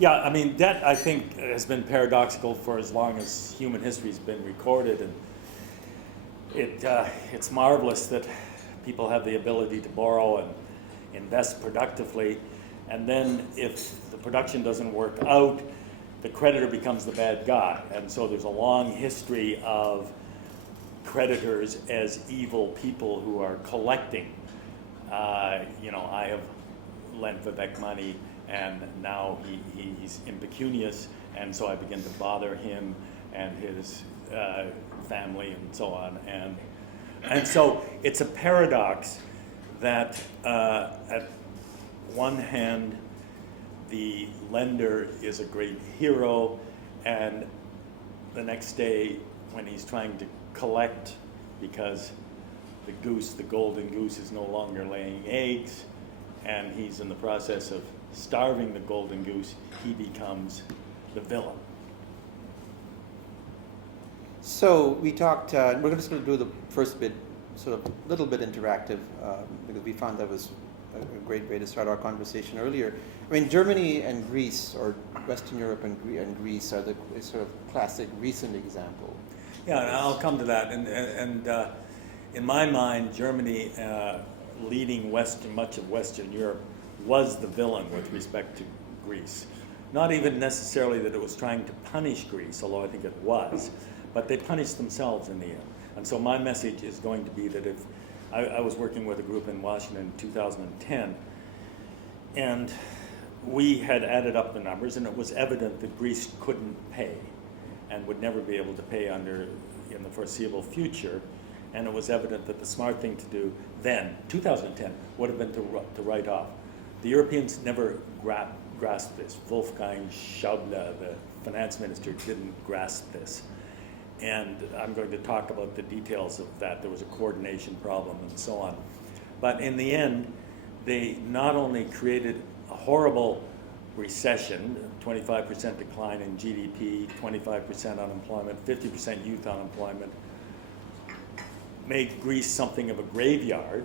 Yeah, I mean, debt, I think, has been paradoxical for as long as human history's been recorded, and it's marvelous that people have the ability to borrow and invest productively, and then if the production doesn't work out, the creditor becomes the bad guy. And so there's a long history of creditors as evil people who are collecting. I have lent Vivek money, and now he's impecunious, and so I begin to bother him and his family and so on. And so it's a paradox that at one hand, the lender is a great hero, and the next day when he's trying to collect because the golden goose is no longer laying eggs, and he's in the process of starving the golden goose, he becomes the villain. So we talked, we're just going to do the first bit, sort of a little bit interactive, because we found that was a great way to start our conversation earlier. I mean, Germany and Greece, or Western Europe and Greece, are the sort of classic recent example. Yeah, and I'll come to that. And in my mind, Germany, leading much of Western Europe, was the villain with respect to Greece. Not even necessarily that it was trying to punish Greece, although I think it was, but they punished themselves in the end. And so my message is going to be that if I was working with a group in Washington in 2010, and we had added up the numbers, and it was evident that Greece couldn't pay and would never be able to pay in the foreseeable future. And it was evident that the smart thing to do then, 2010, would have been to write off. The Europeans never grasped this. Wolfgang Schäuble, the finance minister, didn't grasp this. And I'm going to talk about the details of that. There was a coordination problem and so on. But in the end, they not only created a horrible recession, 25% decline in GDP, 25% unemployment, 50% youth unemployment, made Greece something of a graveyard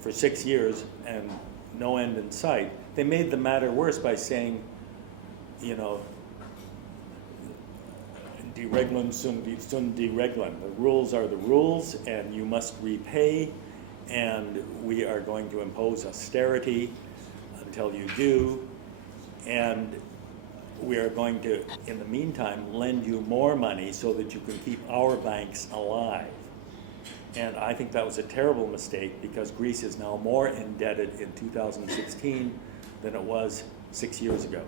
for 6 years and no end in sight. They made the matter worse by saying, die Regeln sind die Regeln. The rules are the rules, and you must repay, and we are going to impose austerity until you do, and we are going to, in the meantime, lend you more money so that you can keep our banks alive. And I think that was a terrible mistake, because Greece is now more indebted in 2016 than it was 6 years ago.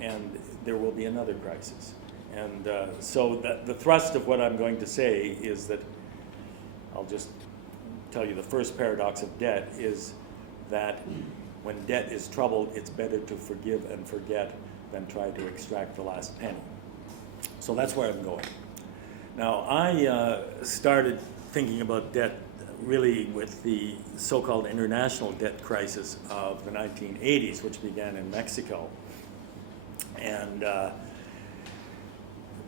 And there will be another crisis. And so the thrust of what I'm going to say is that, I'll just tell you the first paradox of debt is that when debt is troubled, it's better to forgive and forget than try to extract the last penny. So that's where I'm going. Now, I started thinking about debt really with the so-called international debt crisis of the 1980s, which began in Mexico. And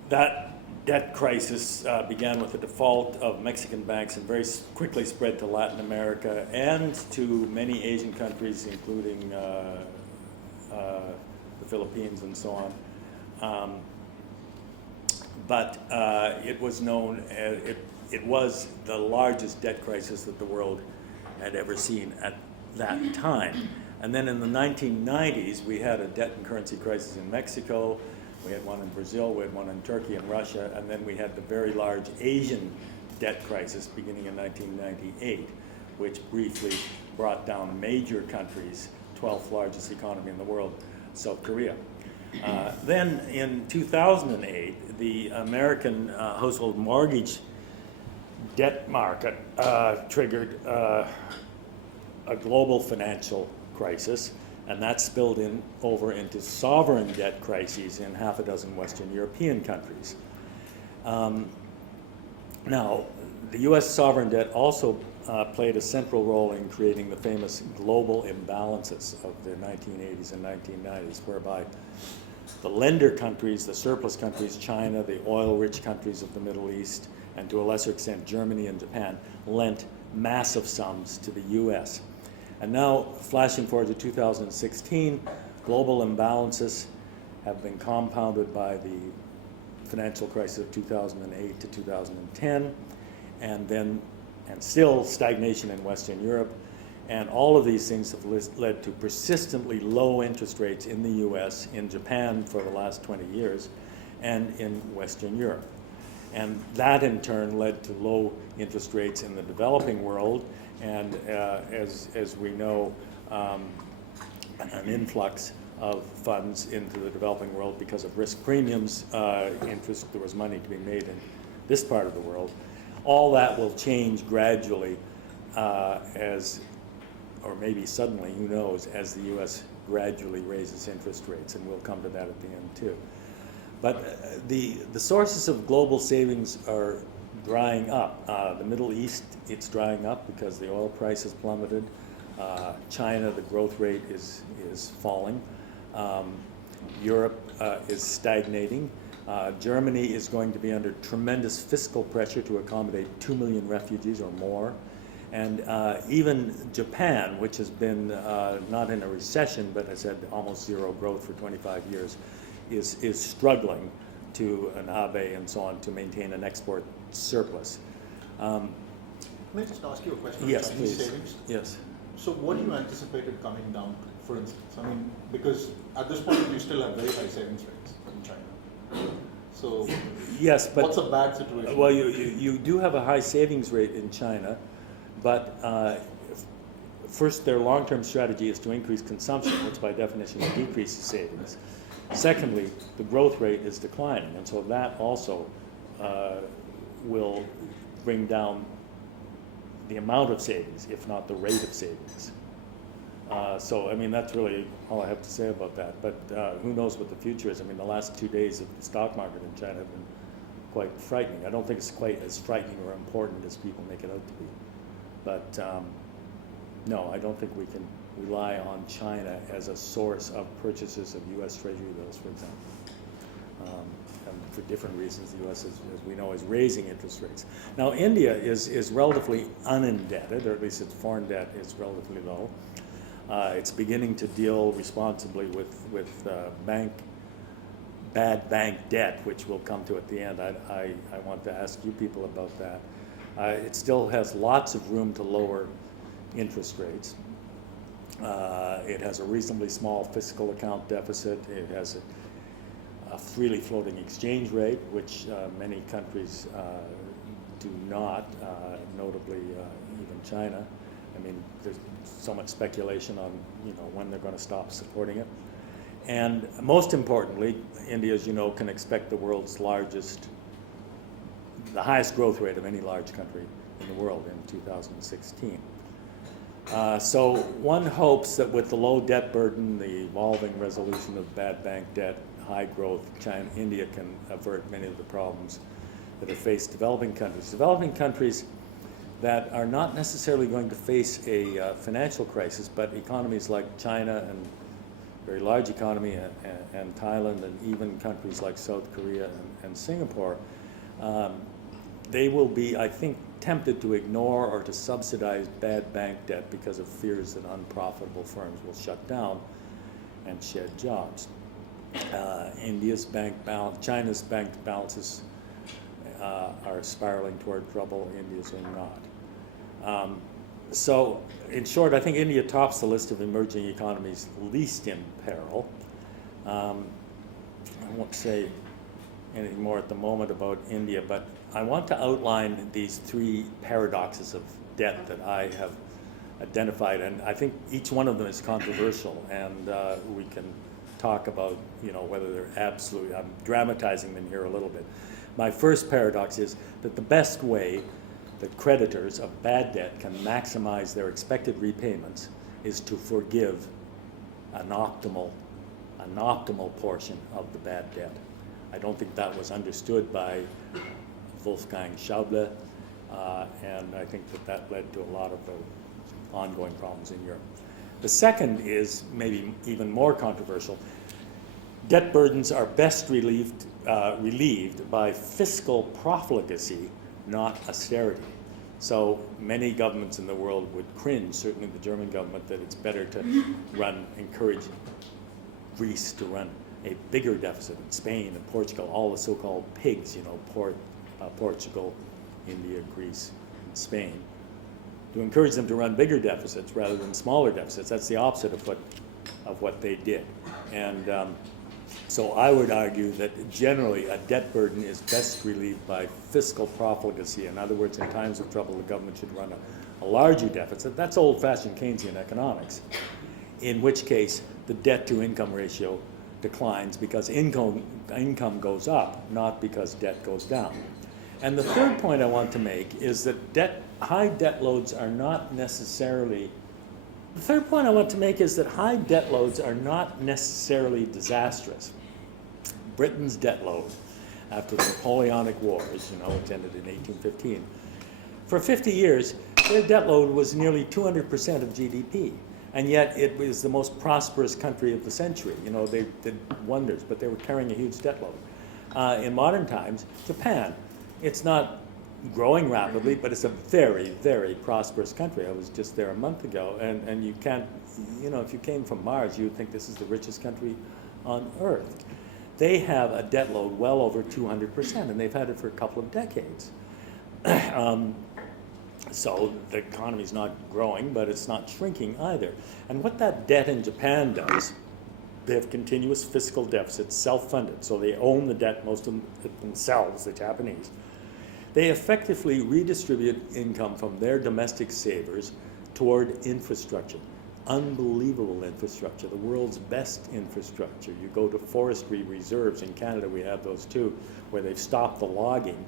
that debt crisis began with the default of Mexican banks and very quickly spread to Latin America and to many Asian countries, including the Philippines and so on. But it was known as, it was the largest debt crisis that the world had ever seen at that time. And then in the 1990s, we had a debt and currency crisis in Mexico. We had one in Brazil, we had one in Turkey and Russia, and then we had the very large Asian debt crisis beginning in 1998, which briefly brought down major countries, 12th largest economy in the world, South Korea. Then in 2008, the American household mortgage debt market triggered a global financial crisis, and that spilled over into sovereign debt crises in half a dozen Western European countries. Now, the US sovereign debt also played a central role in creating the famous global imbalances of the 1980s and 1990s, whereby the lender countries, the surplus countries, China, the oil-rich countries of the Middle East, and to a lesser extent Germany and Japan, lent massive sums to the US. And now, flashing forward to 2016, global imbalances have been compounded by the financial crisis of 2008 to 2010, and still stagnation in Western Europe. And all of these things have led to persistently low interest rates in the US, in Japan for the last 20 years, and in Western Europe. And that in turn led to low interest rates in the developing world, and as we know, an influx of funds into the developing world because of risk premiums, interest, there was money to be made in this part of the world. All that will change gradually or maybe suddenly, who knows, as the US gradually raises interest rates, and we'll come to that at the end too. But the sources of global savings are drying up. The Middle East, it's drying up because the oil price has plummeted. China, the growth rate is falling. Europe is stagnating. Germany is going to be under tremendous fiscal pressure to accommodate 2 million refugees or more. And even Japan, which has been not in a recession, but has had almost zero growth for 25 years, is struggling to an Abe and so on to maintain an export surplus. May I just ask you a question? Yes, on Chinese please. savings? Yes. So what do you anticipated coming down, for instance? I mean, because at this point you still have very high savings rates in China. So Yes, but what's a bad situation? well, you do have a high savings rate in China, but first, their long-term strategy is to increase consumption, which by definition decreases savings. Secondly, the growth rate is declining, and so that also will bring down the amount of savings, if not the rate of savings. So, I mean, that's really all I have to say about that. But who knows what the future is? I mean, the last 2 days of the stock market in China have been quite frightening. I don't think it's quite as frightening or important as people make it out to be. But no, I don't think we can rely on China as a source of purchases of U.S. Treasury bills, for example. And for different reasons, the U.S., as we know, is raising interest rates. Now, India is relatively unindebted, or at least its foreign debt is relatively low. It's beginning to deal responsibly with bad bank debt, which we'll come to at the end. I want to ask you people about that. It still has lots of room to lower interest rates. It has a reasonably small fiscal account deficit. It has a freely floating exchange rate, which many countries do not, notably even China. I mean, there's so much speculation on when they're going to stop supporting it. And most importantly, India, as you know, can expect the highest growth rate of any large country in the world in 2016. So one hopes that with the low debt burden, the evolving resolution of bad bank debt, high growth, India can avert many of the problems that have faced developing countries. Developing countries that are not necessarily going to face a financial crisis, but economies like China and very large economy and Thailand and even countries like South Korea and Singapore, they will be, I think, tempted to ignore or to subsidize bad bank debt because of fears that unprofitable firms will shut down and shed jobs. China's bank balances are spiraling toward trouble. India's are not. So, in short, I think India tops the list of emerging economies least in peril. I won't say anything more at the moment about India, but I want to outline these three paradoxes of debt that I have identified, and I think each one of them is controversial, and we can talk about whether they're absolutely. I'm dramatizing them here a little bit. My first paradox is that the best way that creditors of bad debt can maximize their expected repayments is to forgive an optimal portion of the bad debt. I don't think that was understood by Wolfgang Schäuble, and I think that led to a lot of the ongoing problems in Europe. The second is maybe even more controversial. Debt burdens are best relieved by fiscal profligacy, not austerity. So many governments in the world would cringe, certainly the German government, that it's better to encourage Greece to run a bigger deficit in Spain and Portugal, all the so-called pigs, Portugal, India, Greece, and Spain, to encourage them to run bigger deficits rather than smaller deficits. That's the opposite of what they did. And so I would argue that generally a debt burden is best relieved by fiscal profligacy. In other words, in times of trouble, the government should run a larger deficit. That's old-fashioned Keynesian economics, in which case the debt-to-income ratio declines because income goes up, not because debt goes down. And the third point I want to make is that high debt loads are not necessarily disastrous. Britain's debt load after the Napoleonic Wars, which ended in 1815, for 50 years, their debt load was nearly 200% of GDP. And yet it was the most prosperous country of the century. They did wonders, but they were carrying a huge debt load. In modern times, Japan, it's not growing rapidly, but it's a very, very prosperous country. I was just there a month ago, and you can't, if you came from Mars, you would think this is the richest country on Earth. They have a debt load well over 200%, and they've had it for a couple of decades. So the economy's not growing, but it's not shrinking either. And what that debt in Japan does, they have continuous fiscal deficits, self-funded, so they own the debt, most of it themselves, the Japanese. They effectively redistribute income from their domestic savers toward infrastructure. Unbelievable infrastructure, the world's best infrastructure. You go to forestry reserves, in Canada we have those too, where they've stopped the logging,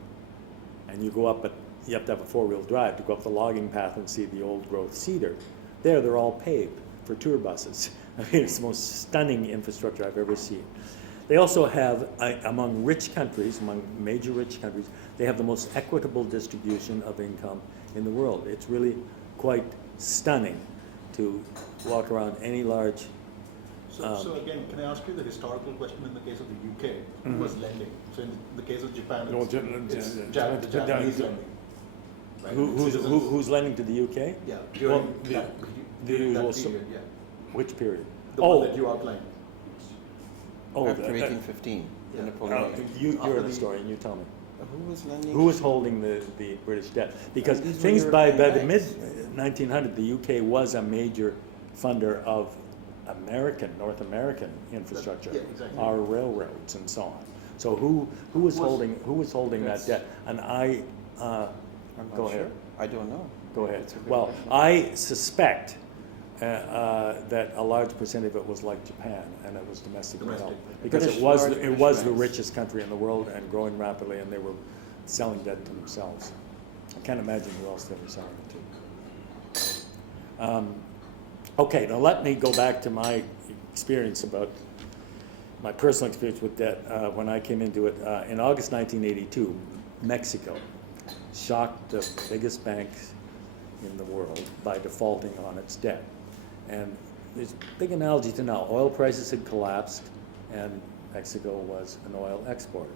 and you go up, but you have to have a four-wheel drive to go up the logging path and see the old growth cedar. They're all paved for tour buses. It's the most stunning infrastructure I've ever seen. They also have, among rich countries, among major rich countries, they have the most equitable distribution of income in the world. It's really quite stunning to walk around any large... So again, can I ask you the historical question in the case of the UK? Who was lending? So in the case of Japan, it's the Japanese lending. Right? Who's lending to the UK? Yeah, Well, during that also- period, yeah. Which period? The one that you outlined. After 1815, the Yeah. Napoleonic. You're the historian, you tell me. Who was lending? Who was holding the British debt? Because these were things by European the banks. mid-1900s, the UK was a major funder of North American infrastructure, Yeah, exactly. our railroads and so on. So who was holding that That's- debt? And I'm not go sure. ahead. I don't know. Go ahead. It's a great Well, question. I suspect that a large percent of it was like Japan, and it was domestically held. Because British, it was large the British banks. richest country in the world and growing rapidly, and they were selling debt to themselves. I can't imagine who else they were selling it to. Okay, now let me go back to my experience my personal experience with debt when I came into it. In August 1982, Mexico shocked the biggest bank in the world by defaulting on its debt. And there's a big analogy to now. Oil prices had collapsed, and Mexico was an oil exporter.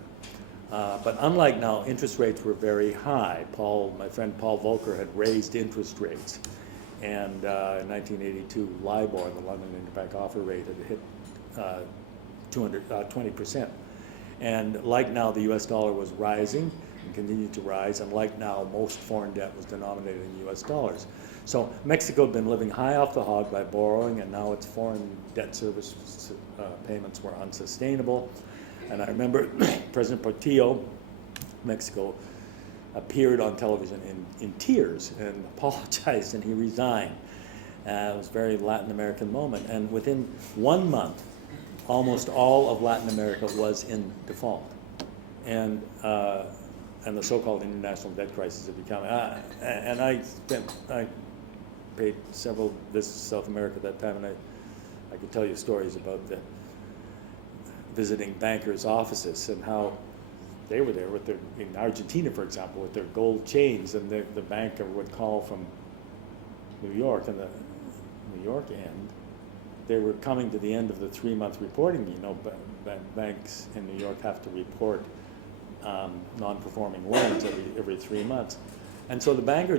But unlike now, interest rates were very high. My friend Paul Volcker had raised interest rates. And in 1982, LIBOR, the London Interbank Offer Rate, had hit 20%. And like now, the US dollar was rising and continued to rise, and like now, most foreign debt was denominated in US dollars. So Mexico had been living high off the hog by borrowing, and now its foreign debt service payments were unsustainable. And I remember President Portillo, Mexico, appeared on television in tears and apologized, and he resigned. It was a very Latin American moment. And within 1 month, almost all of Latin America was in default. And the so-called international debt crisis had become, and I paid several visits to South America at that time, and I could tell you stories about visiting bankers' offices and how they were there with in Argentina, for example, with their gold chains, and the banker would call from New York, and the New York end, they were coming to the end of the 3-month reporting. Banks in New York have to report non-performing loans every 3 months. And so the banker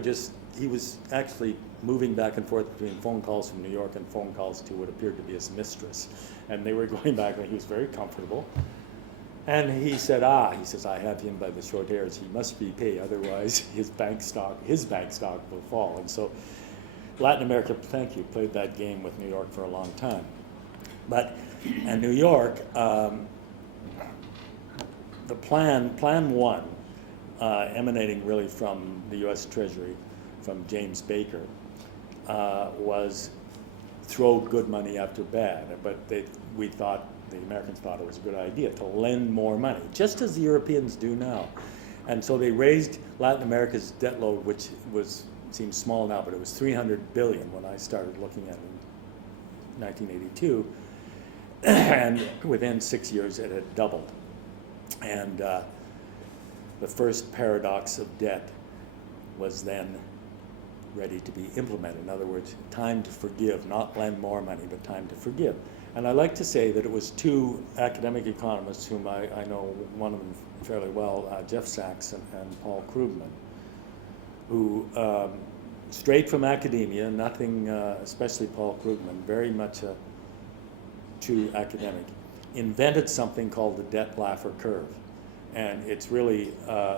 he was actually moving back and forth between phone calls from New York and phone calls to what appeared to be his mistress. And they were going back, and he was very comfortable. And he said, he says, I have him by the short hairs. He must repay, otherwise his bank stock will fall. And so Latin America, thank you, played that game with New York for a long time. And New York, the plan one, emanating really from the U.S. Treasury, from James Baker, was throw good money after bad. But the Americans thought it was a good idea to lend more money, just as the Europeans do now. And so they raised Latin America's debt load, which seems small now, but it was $300 billion when I started looking at it in 1982. And within 6 years, it had doubled. And the first paradox of debt was then ready to be implemented. In other words, time to forgive, not lend more money, but time to forgive. And I like to say that it was two academic economists whom I know, one of them fairly well, Jeff Sachs and Paul Krugman, who straight from academia, nothing, especially Paul Krugman, very much a true academic, invented something called the debt Laffer curve. And it's really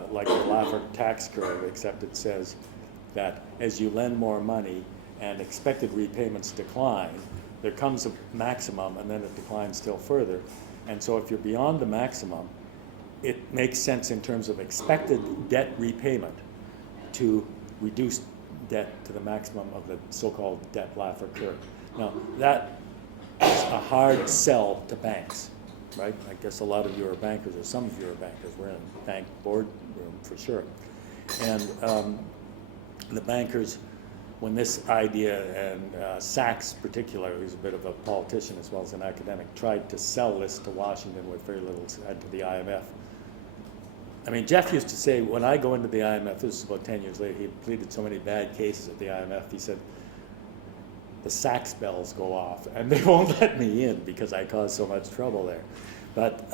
like the Laffer tax curve, except it says that as you lend more money and expected repayments decline, there comes a maximum and then it declines still further. And so if you're beyond the maximum, it makes sense in terms of expected debt repayment to reduce debt to the maximum of the so-called debt Laffer curve. Now, that is a hard sell to banks, right? I guess a lot of you are bankers, or some of you are bankers. We're in a bank board room for sure. And the bankers, when this idea, and Sachs particularly, who's a bit of a politician as well as an academic, tried to sell this to Washington with very little said to the IMF. I mean, Jeff used to say, when I go into the IMF, this is about 10 years later, he had pleaded so many bad cases at the IMF, he said, the Sachs bells go off, and they won't let me in because I caused so much trouble there. But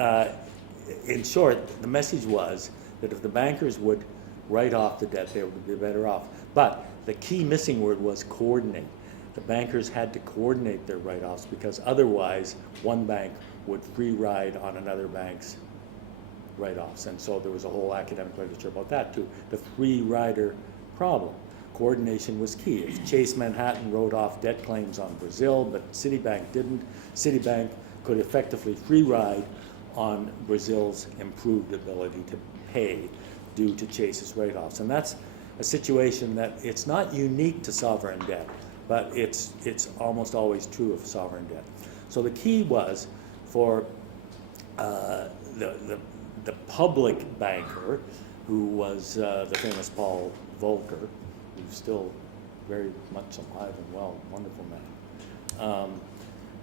in short, the message was that if the bankers would write off the debt, they would be better off. But the key missing word was coordinate. The bankers had to coordinate their write-offs because otherwise one bank would free ride on another bank's write-offs. And so there was a whole academic literature about that too, the free rider problem. Coordination was key. If Chase Manhattan wrote off debt claims on Brazil, but Citibank didn't, Citibank could effectively free ride on Brazil's improved ability to pay due to Chase's write-offs. And that's a situation that it's not unique to sovereign debt, but it's almost always true of sovereign debt. So the key was for the public banker, who was the famous Paul Volcker, who's still very much alive and well, wonderful man.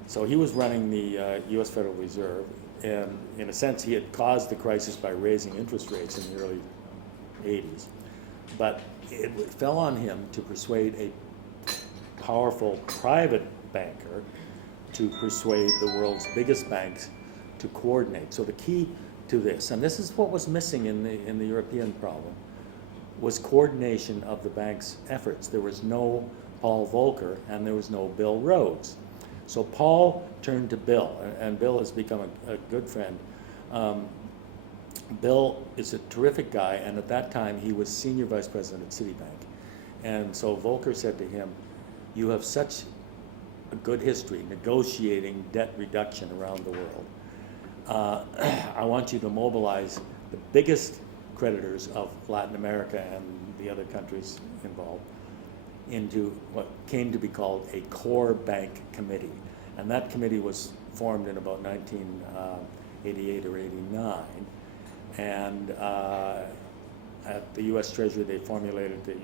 So he was running the U.S. Federal Reserve, and in a sense he had caused the crisis by raising interest rates in the early 80s. But it fell on him to persuade a powerful private banker to persuade the world's biggest banks to coordinate. So the key to this, and this is what was missing in the European problem, was coordination of the bank's efforts. There was no Paul Volcker and there was no Bill Rhodes. So Paul turned to Bill, and Bill has become a good friend. Bill is a terrific guy, and at that time he was senior vice president at Citibank. And so Volcker said to him, you have such a good history negotiating debt reduction around the world. I want you to mobilize the biggest creditors of Latin America and the other countries involved into what came to be called a core bank committee. And that committee was formed in about 1988 or 89. And at the U.S. Treasury, they formulated, the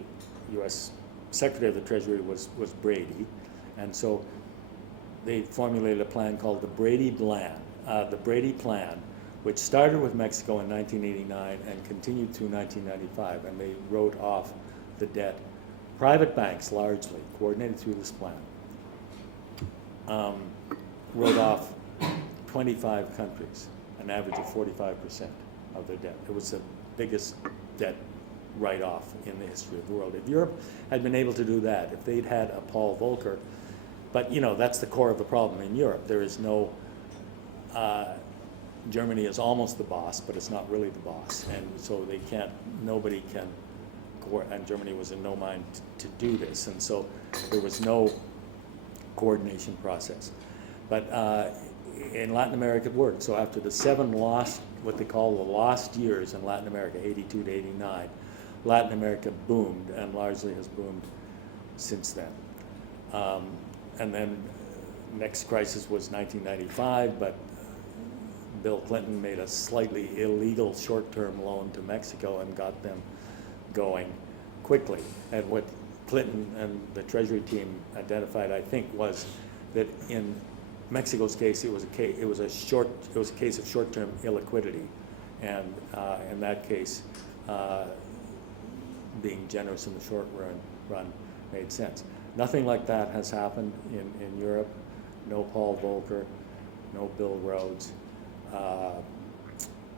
U.S. Secretary of the Treasury was Brady. And so they formulated a plan called the Brady Plan. The Brady Plan, which started with Mexico in 1989 and continued through 1995. And they wrote off the debt. Private banks, largely, coordinated through this plan, wrote off 25 countries, an average of 45% of their debt. It was the biggest debt write-off in the history of the world. If Europe had been able to do that, if they'd had a Paul Volcker, but that's the core of the problem in Europe. There is no, Germany is almost the boss, but it's not really the boss. And so nobody can, and Germany was in no mind to do this. And so there was no coordination process. But in Latin America it worked. So after the 7 what they call the lost years in Latin America, 82 to 89, Latin America boomed and largely has boomed since then. And then next crisis was 1995, but Bill Clinton made a slightly illegal short-term loan to Mexico and got them going quickly. And what Clinton and the Treasury team identified, I think, was that in Mexico's case, it was a case of short-term illiquidity, and in that case, being generous in the short run made sense. Nothing like that has happened in Europe. No Paul Volcker, no Bill Rhodes,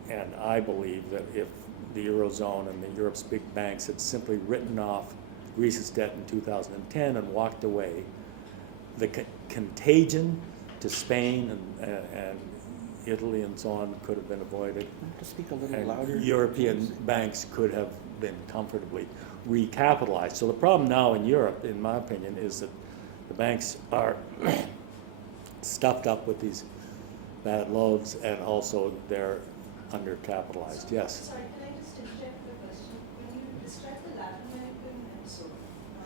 and I believe that if the Eurozone and Europe's big banks had simply written off Greece's debt in 2010 and walked away, the contagion to Spain and Italy and so on could have been avoided. To speak a little And louder. European banks could have been comfortably recapitalized. So the problem now in Europe, in my opinion, is that the banks are stuffed up with these bad loans, and also they're undercapitalized. Yes. Sorry, can I just interject the question? When you describe the Latin American episode,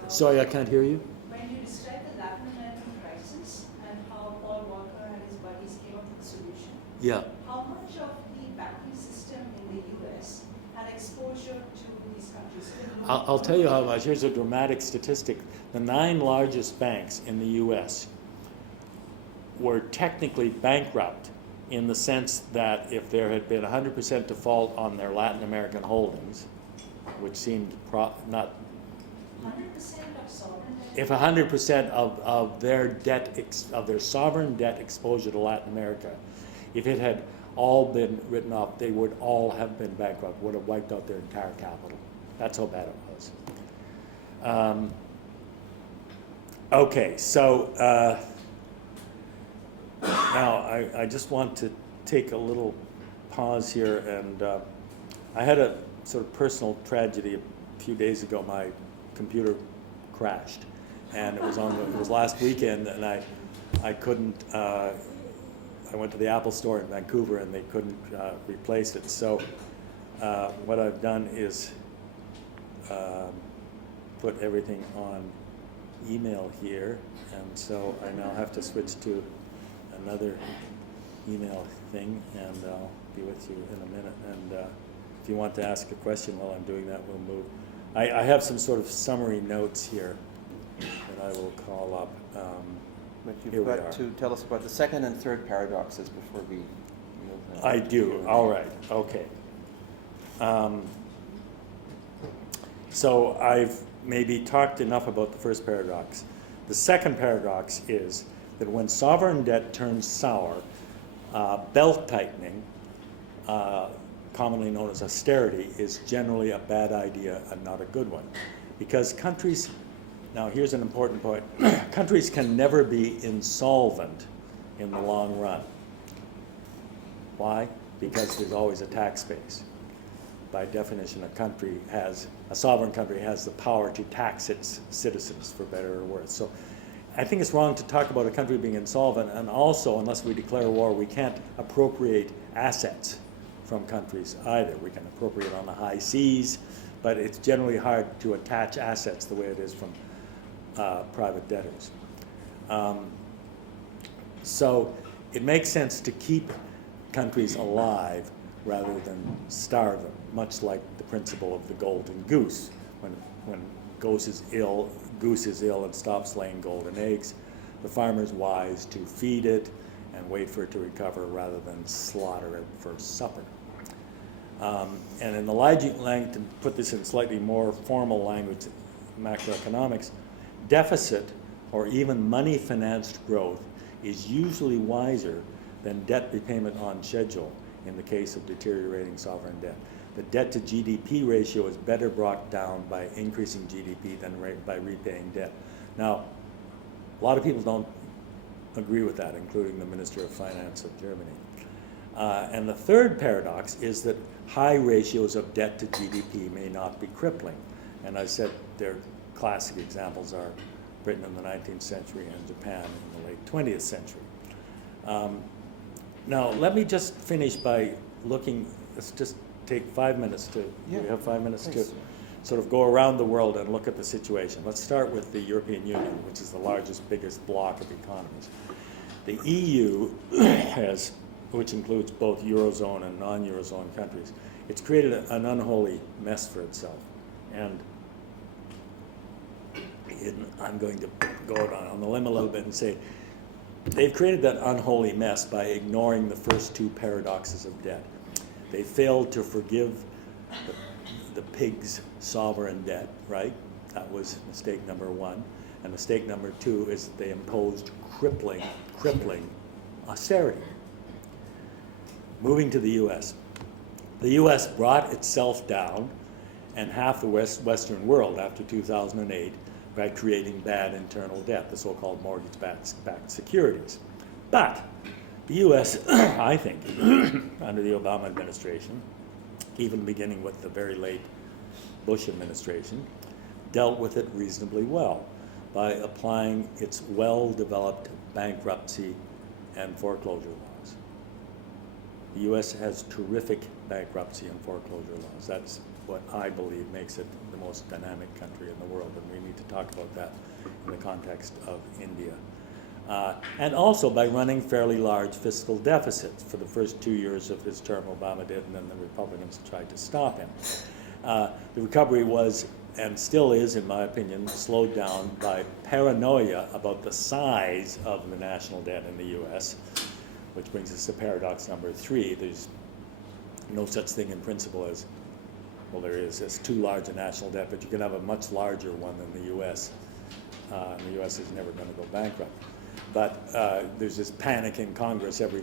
Sorry, I can't hear you. when you describe the Latin American crisis and how Paul Walker and his buddies came up with a solution, Yeah. how much of the banking system in the U.S. had exposure to these countries? I'll tell you how much. Here's a dramatic statistic. The 9 largest banks in the U.S. were technically bankrupt in the sense that if there had been 100% default on their Latin American holdings, which seemed not, 100% of sovereign debt? if 100% of their debt, of their sovereign debt exposure to Latin America, if it had all been written off, they would all have been bankrupt, would have wiped out their entire capital. That's how bad it was. Okay, so now I just want to take a little pause here, and I had a sort of personal tragedy a few days ago. My computer crashed, and it was last weekend, and I couldn't. I went to the Apple store in Vancouver, and they couldn't replace it. So what I've done is put everything on email here, and so I now have to switch to another email thing, and I'll be with you in a minute. And if you want to ask a question while I'm doing that, we'll move. I have some sort of summary notes here that I will call up. But Here you've we got are. to tell us about the second and third paradoxes before we move on. I do. All right. Okay. So I've maybe talked enough about the first paradox. The second paradox is that when sovereign debt turns sour, belt tightening, commonly known as austerity, is generally a bad idea and not a good one. Because countries, now here's an important point, countries can never be insolvent in the long run. Why? Because there's always a tax base. By definition, a sovereign country has the power to tax its citizens, for better or worse. So I think it's wrong to talk about a country being insolvent, and also, unless we declare war, we can't appropriate assets from countries either. We can appropriate on the high seas, but it's generally hard to attach assets the way it is from private debtors. So it makes sense to keep countries alive rather than starve them, much like the principle of the golden goose. When goose is ill and stops laying golden eggs, the farmer's wise to feed it and wait for it to recover rather than slaughter it for supper. And in the logic language, to put this in slightly more formal language, macroeconomics, deficit or even money-financed growth is usually wiser than debt repayment on schedule in the case of deteriorating sovereign debt. The debt to GDP ratio is better brought down by increasing GDP than by repaying debt. Now, a lot of people don't agree with that, including the Minister of Finance of Germany. And the third paradox is that high ratios of debt to GDP may not be crippling. And I said their classic examples are Britain in the 19th century and Japan in the late 20th century. Now, let me just finish by looking, let's just take 5 minutes to, Yeah, we have 5 minutes please. to sort of go around the world and look at the situation. Let's start with the European Union, which is the largest, biggest bloc of economies. The EU has, which includes both Eurozone and non-Eurozone countries, it's created an unholy mess for itself. And I'm going to go out on the limb a little bit and say, they've created that unholy mess by ignoring the first two paradoxes of debt. They failed to forgive the pig's sovereign debt, right? That was mistake number one. And mistake number two is that they imposed crippling austerity. Moving to the US. The US brought itself down, and half the Western world after 2008, by creating bad internal debt, the so-called mortgage-backed securities. But the US, I think, under the Obama administration, even beginning with the very late Bush administration, dealt with it reasonably well by applying its well-developed bankruptcy and foreclosure laws. The US has terrific bankruptcy and foreclosure laws. That's what I believe makes it the most dynamic country in the world, and we need to talk about that in the context of India. And also by running fairly large fiscal deficits. For the first 2 years of his term, Obama did, and then the Republicans tried to stop him. The recovery was, and still is, in my opinion, slowed down by paranoia about the size of the national debt in the US, which brings us to paradox number 3. There's no such thing in principle as, well, there is, it's too large a national debt, but you can have a much larger one than the US. And the US is never going to go bankrupt. But there's this panic in Congress every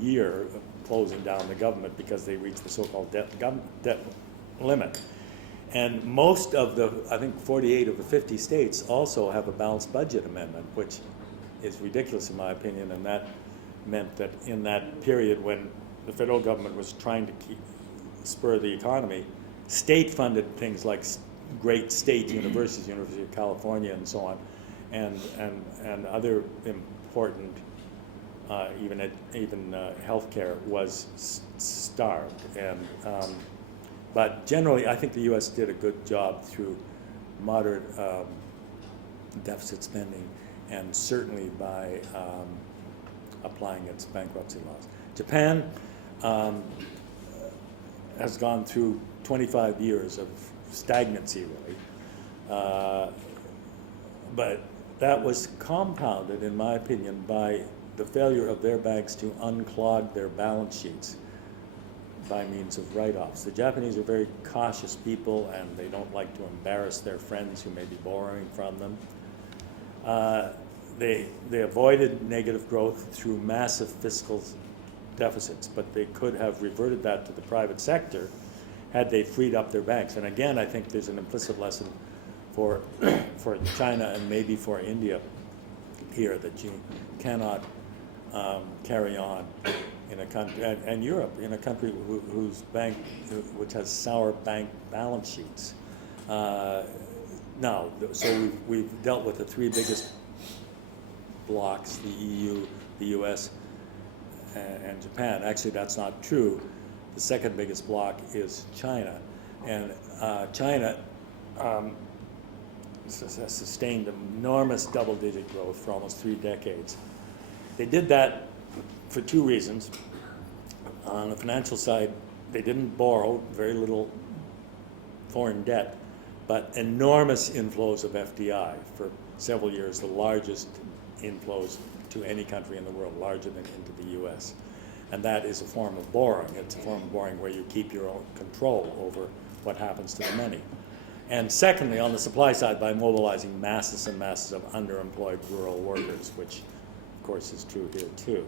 year of closing down the government because they reach the so-called debt limit. And most of the, I think 48 of the 50 states also have a balanced budget amendment, which is ridiculous in my opinion, and that meant that in that period when the federal government was trying to spur the economy, state-funded things like great state universities, University of California and so on, and other important, even healthcare was starved. But generally, I think the U.S. did a good job through moderate deficit spending, and certainly by applying its bankruptcy laws. Japan has gone through 25 years of stagnancy, really. But that was compounded, in my opinion, by the failure of their banks to unclog their balance sheets by means of write-offs. The Japanese are very cautious people, and they don't like to embarrass their friends who may be borrowing from them. They avoided negative growth through massive fiscal deficits, but they could have reverted that to the private sector had they freed up their banks. And again, I think there's an implicit lesson for China and maybe for India here, that you cannot carry on in a country, and Europe, in a country which has sour bank balance sheets. Now, so we've dealt with the three biggest blocs, the EU, the US, and Japan. Actually, that's not true. The second biggest bloc is China. And China has sustained enormous double-digit growth for almost 3 decades. They did that for 2 reasons. On the financial side, they didn't borrow, very little foreign debt, but enormous inflows of FDI for several years, the largest inflows to any country in the world, larger than into the US. And that is a form of borrowing. It's a form of borrowing where you keep your own control over what happens to the money. And secondly, on the supply side, by mobilizing masses and masses of underemployed rural workers, which of course is true here too.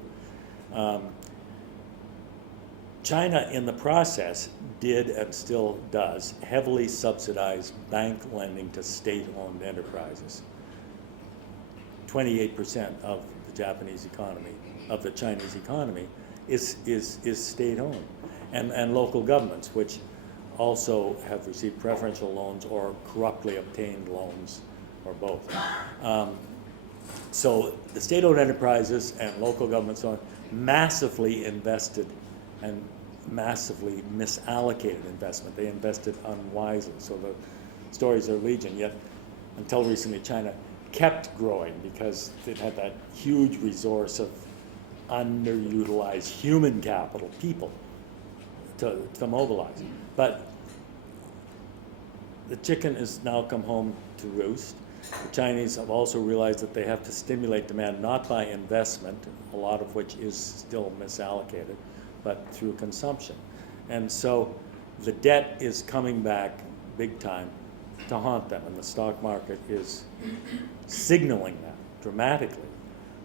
China, in the process, did and still does heavily subsidize bank lending to state-owned enterprises. 28% of the Japanese economy, of the Chinese economy, is state-owned, and local governments, which also have received preferential loans or corruptly obtained loans, or both. So the state-owned enterprises and local governments are massively invested and massively misallocated investment. They invested unwisely. So the stories are legion, yet until recently China kept growing because it had that huge resource of underutilized human capital, people, to mobilize. But the chicken has now come home to roost. The Chinese have also realized that they have to stimulate demand not by investment, a lot of which is still misallocated, but through consumption. And so the debt is coming back big time to haunt them, and the stock market is signaling that dramatically.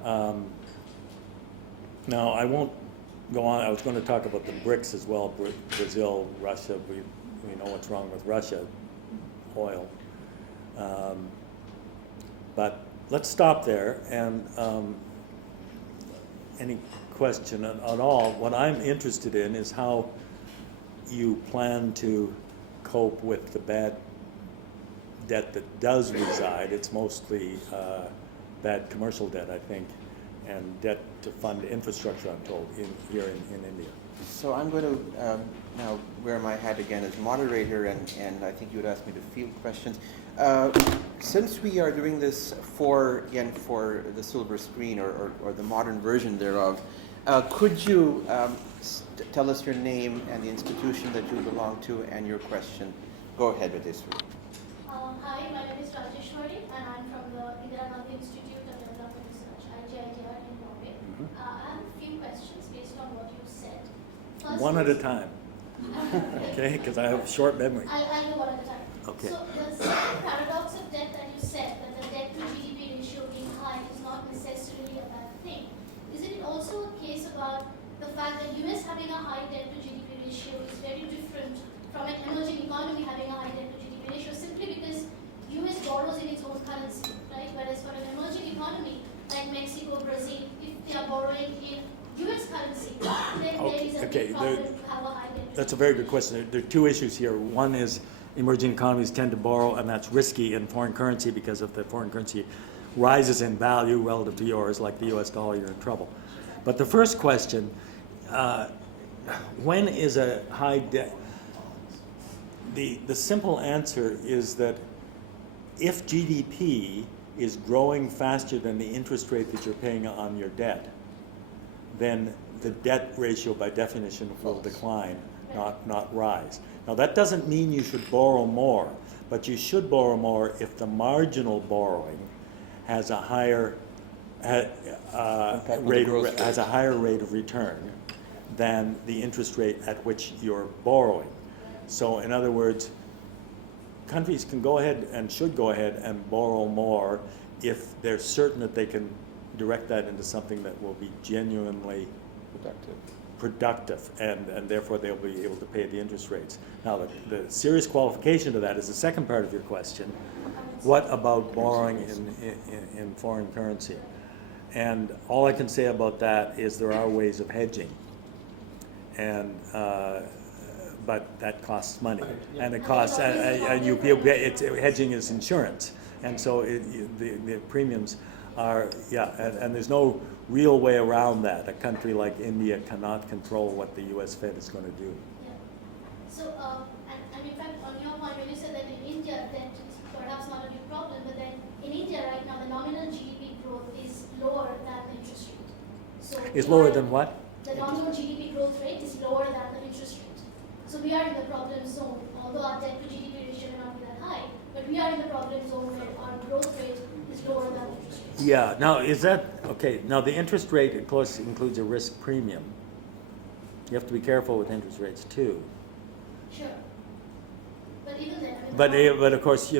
Now, I won't go on. I was going to talk about the BRICS as well, Brazil, Russia. We know what's wrong with Russia, oil. But let's stop there, and any question at all. What I'm interested in is how you plan to cope with the bad debt that does reside. It's mostly bad commercial debt, I think, and debt to fund infrastructure, I'm told, here in India. So I'm going to now wear my hat again as moderator, and I think you would ask me to field questions. Since we are doing this for the silver screen or the modern version thereof, could you tell us your name and the institution that you belong to and your question? Go ahead with this. Hi, my name is Rajeshwari, and I'm from the Indira Gandhi Institute of Development Research, IGIDR in Bombay. I have a few questions based on what you said. First One at a time, okay? Because I have a short memory. I'll go one at a time. Okay. So the second paradox of debt that you said, that the debt to GDP ratio being high is not necessarily a bad thing. Isn't it also a case about the fact that US having a high debt to GDP ratio is very different from an emerging economy having a high debt to GDP ratio, simply because US borrows in its own currency, right? Whereas for an emerging economy like Mexico, Brazil, if they are borrowing in US currency, then there is a big problem to have a high debt. That's a very good question. There are two issues here. One is emerging economies tend to borrow, and that's risky in foreign currency, because if the foreign currency rises in value relative to yours, like the US dollar, you're in trouble. But the first question, when is a high debt? The simple answer is that if GDP is growing faster than the interest rate that you're paying on your debt, then the debt ratio by definition will decline, not rise. Now that doesn't mean you should borrow more, but you should borrow more if the marginal borrowing has a higher rate of return than the interest rate at which you're borrowing. So in other words, countries can go ahead and should go ahead and borrow more if they're certain that they can direct that into something that will be genuinely productive, and therefore they'll be able to pay the interest rates. Now, the serious qualification to that is the second part of your question. What about borrowing in foreign currency? And all I can say about that is there are ways of hedging, and but that costs money, and it costs. Hedging is insurance, and so the premiums are and there's no real way around that. A country like India cannot control what the U.S. Fed is going to do. Yeah. So, and in fact, on your point, when you said that in India, that is perhaps not a big problem, but then in India right now, the nominal GDP growth is lower than the interest rate. So Is lower than what? The nominal GDP growth rate is lower than the interest rate. So we are in the problem zone, although our debt to GDP ratio may not be that high, but we are in the problem zone where our growth rate is lower than the interest rate. Yeah. Now, is that okay? Now, the interest rate, of course, includes a risk premium. You have to be careful with interest rates too. Sure. But even then, But of course,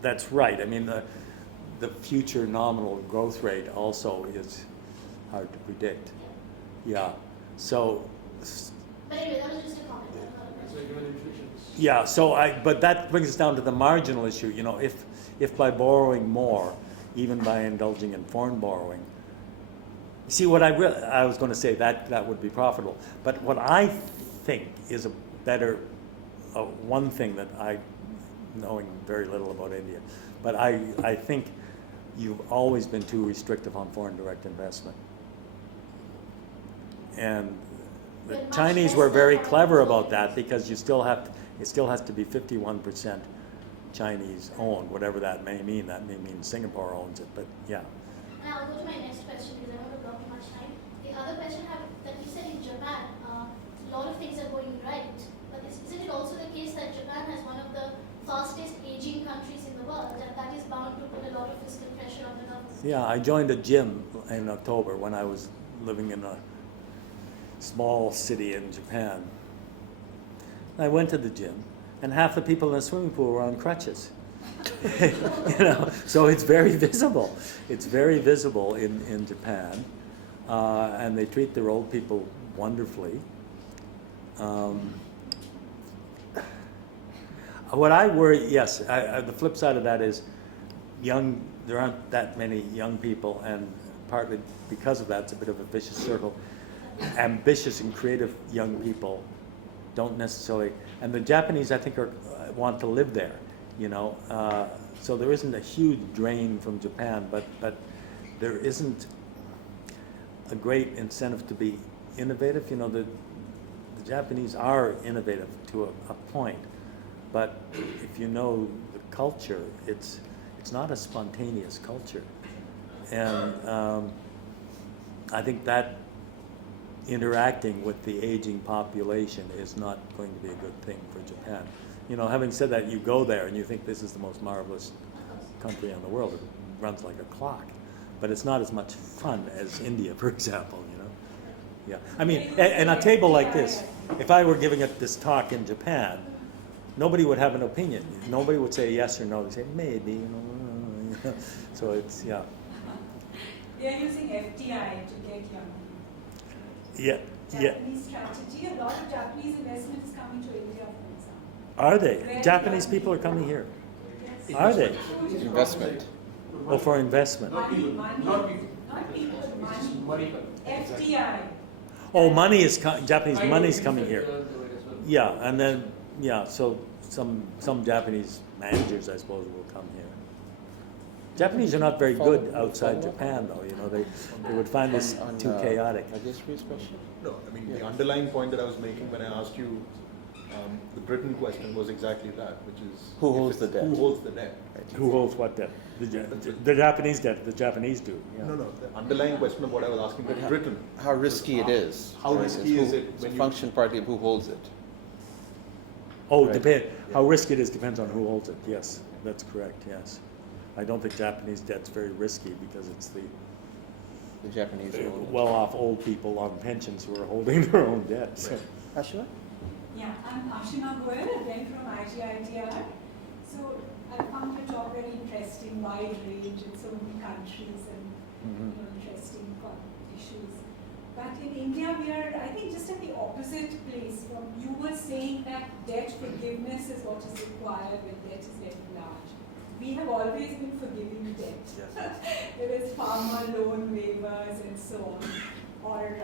that's right. I mean, the future nominal growth rate also is hard to predict. Yeah. So But anyway, that was just a comment. Not a question. Yeah, but that brings us down to the marginal issue, you know, if by borrowing more, even by indulging in foreign borrowing, see what I was going to say, that would be profitable. But what I think is a better, one thing that knowing very little about India, but I think you've always been too restrictive on foreign direct investment. And the But much Chinese less were than very foreign clever about investment. that because it still has to be 51% Chinese owned, whatever that may mean. That may mean Singapore owns it, but yeah. And I'll go to my next question because I don't want to block too much time. The other question I have, that you said in Japan, a lot of things are going right. But isn't it also the case that Japan has one of the fastest aging countries in the world, and that is bound to put a lot of fiscal pressure on the government? Yeah, I joined a gym in October when I was living in a small city in Japan. I went to the gym, and half the people in the swimming pool were on crutches. You know, so it's very visible. It's very visible in Japan, and they treat their old people wonderfully. What I worry, yes, the flip side of that is there aren't that many young people, and partly because of that, it's a bit of a vicious circle. Ambitious and creative young people don't necessarily, and the Japanese, I think, want to live there, you know. So there isn't a huge drain from Japan, but there isn't a great incentive to be innovative. You know, the Japanese are innovative to a point, but if you know the culture, it's not a spontaneous culture, and I think that interacting with the aging population is not going to be a good thing for Japan. You know, having said that, you go there and you think this is the most marvelous country in the world. It runs like a clock, but it's not as much fun as India, for example. You know, yeah. I mean, and a table like this, if I were giving this talk in Japan, nobody would have an opinion. Nobody would say yes or no. They say maybe. You know, so it's yeah. They are using FDI to get young people. Yeah. Japanese strategy. A lot of Japanese investment is coming to India, for example. Are they? Very Japanese young people are people. coming here. Yes. Are they? Investment. Oh, for investment. Money, not people, money. FDI. Oh, money is Japanese money's coming here. Yeah, and then so some Japanese managers, I suppose, will come here. Japanese are not very good outside Japan, though. You know, they would find this too chaotic. I guess Rui's question. No, I mean, the underlying point that I was making when I asked you the Britain question was exactly that, which is Who holds the debt? Who holds the debt? Who holds what debt? The Japanese debt. The Japanese do. Yeah. No, the underlying question of what I was asking was Britain. How risky it is. How risky is it It's when a you function partly of who holds it. Oh, Right. How risky it is depends on who holds it. Yes, that's correct. Yes, I don't think Japanese debt's very risky because it's the Japanese own it. well-off old people on pensions who are holding their own debt. So. Ashima? Yeah, I'm Ashima Goel, again from IGITR. So I found the talk very interesting, wide range in so many countries and interesting issues. But in India, we are, I think, just at the opposite place. From you were saying that debt forgiveness is what is required when debt is very large. We have always been forgiving debt. Yes. There is farmer loan waivers and so on, or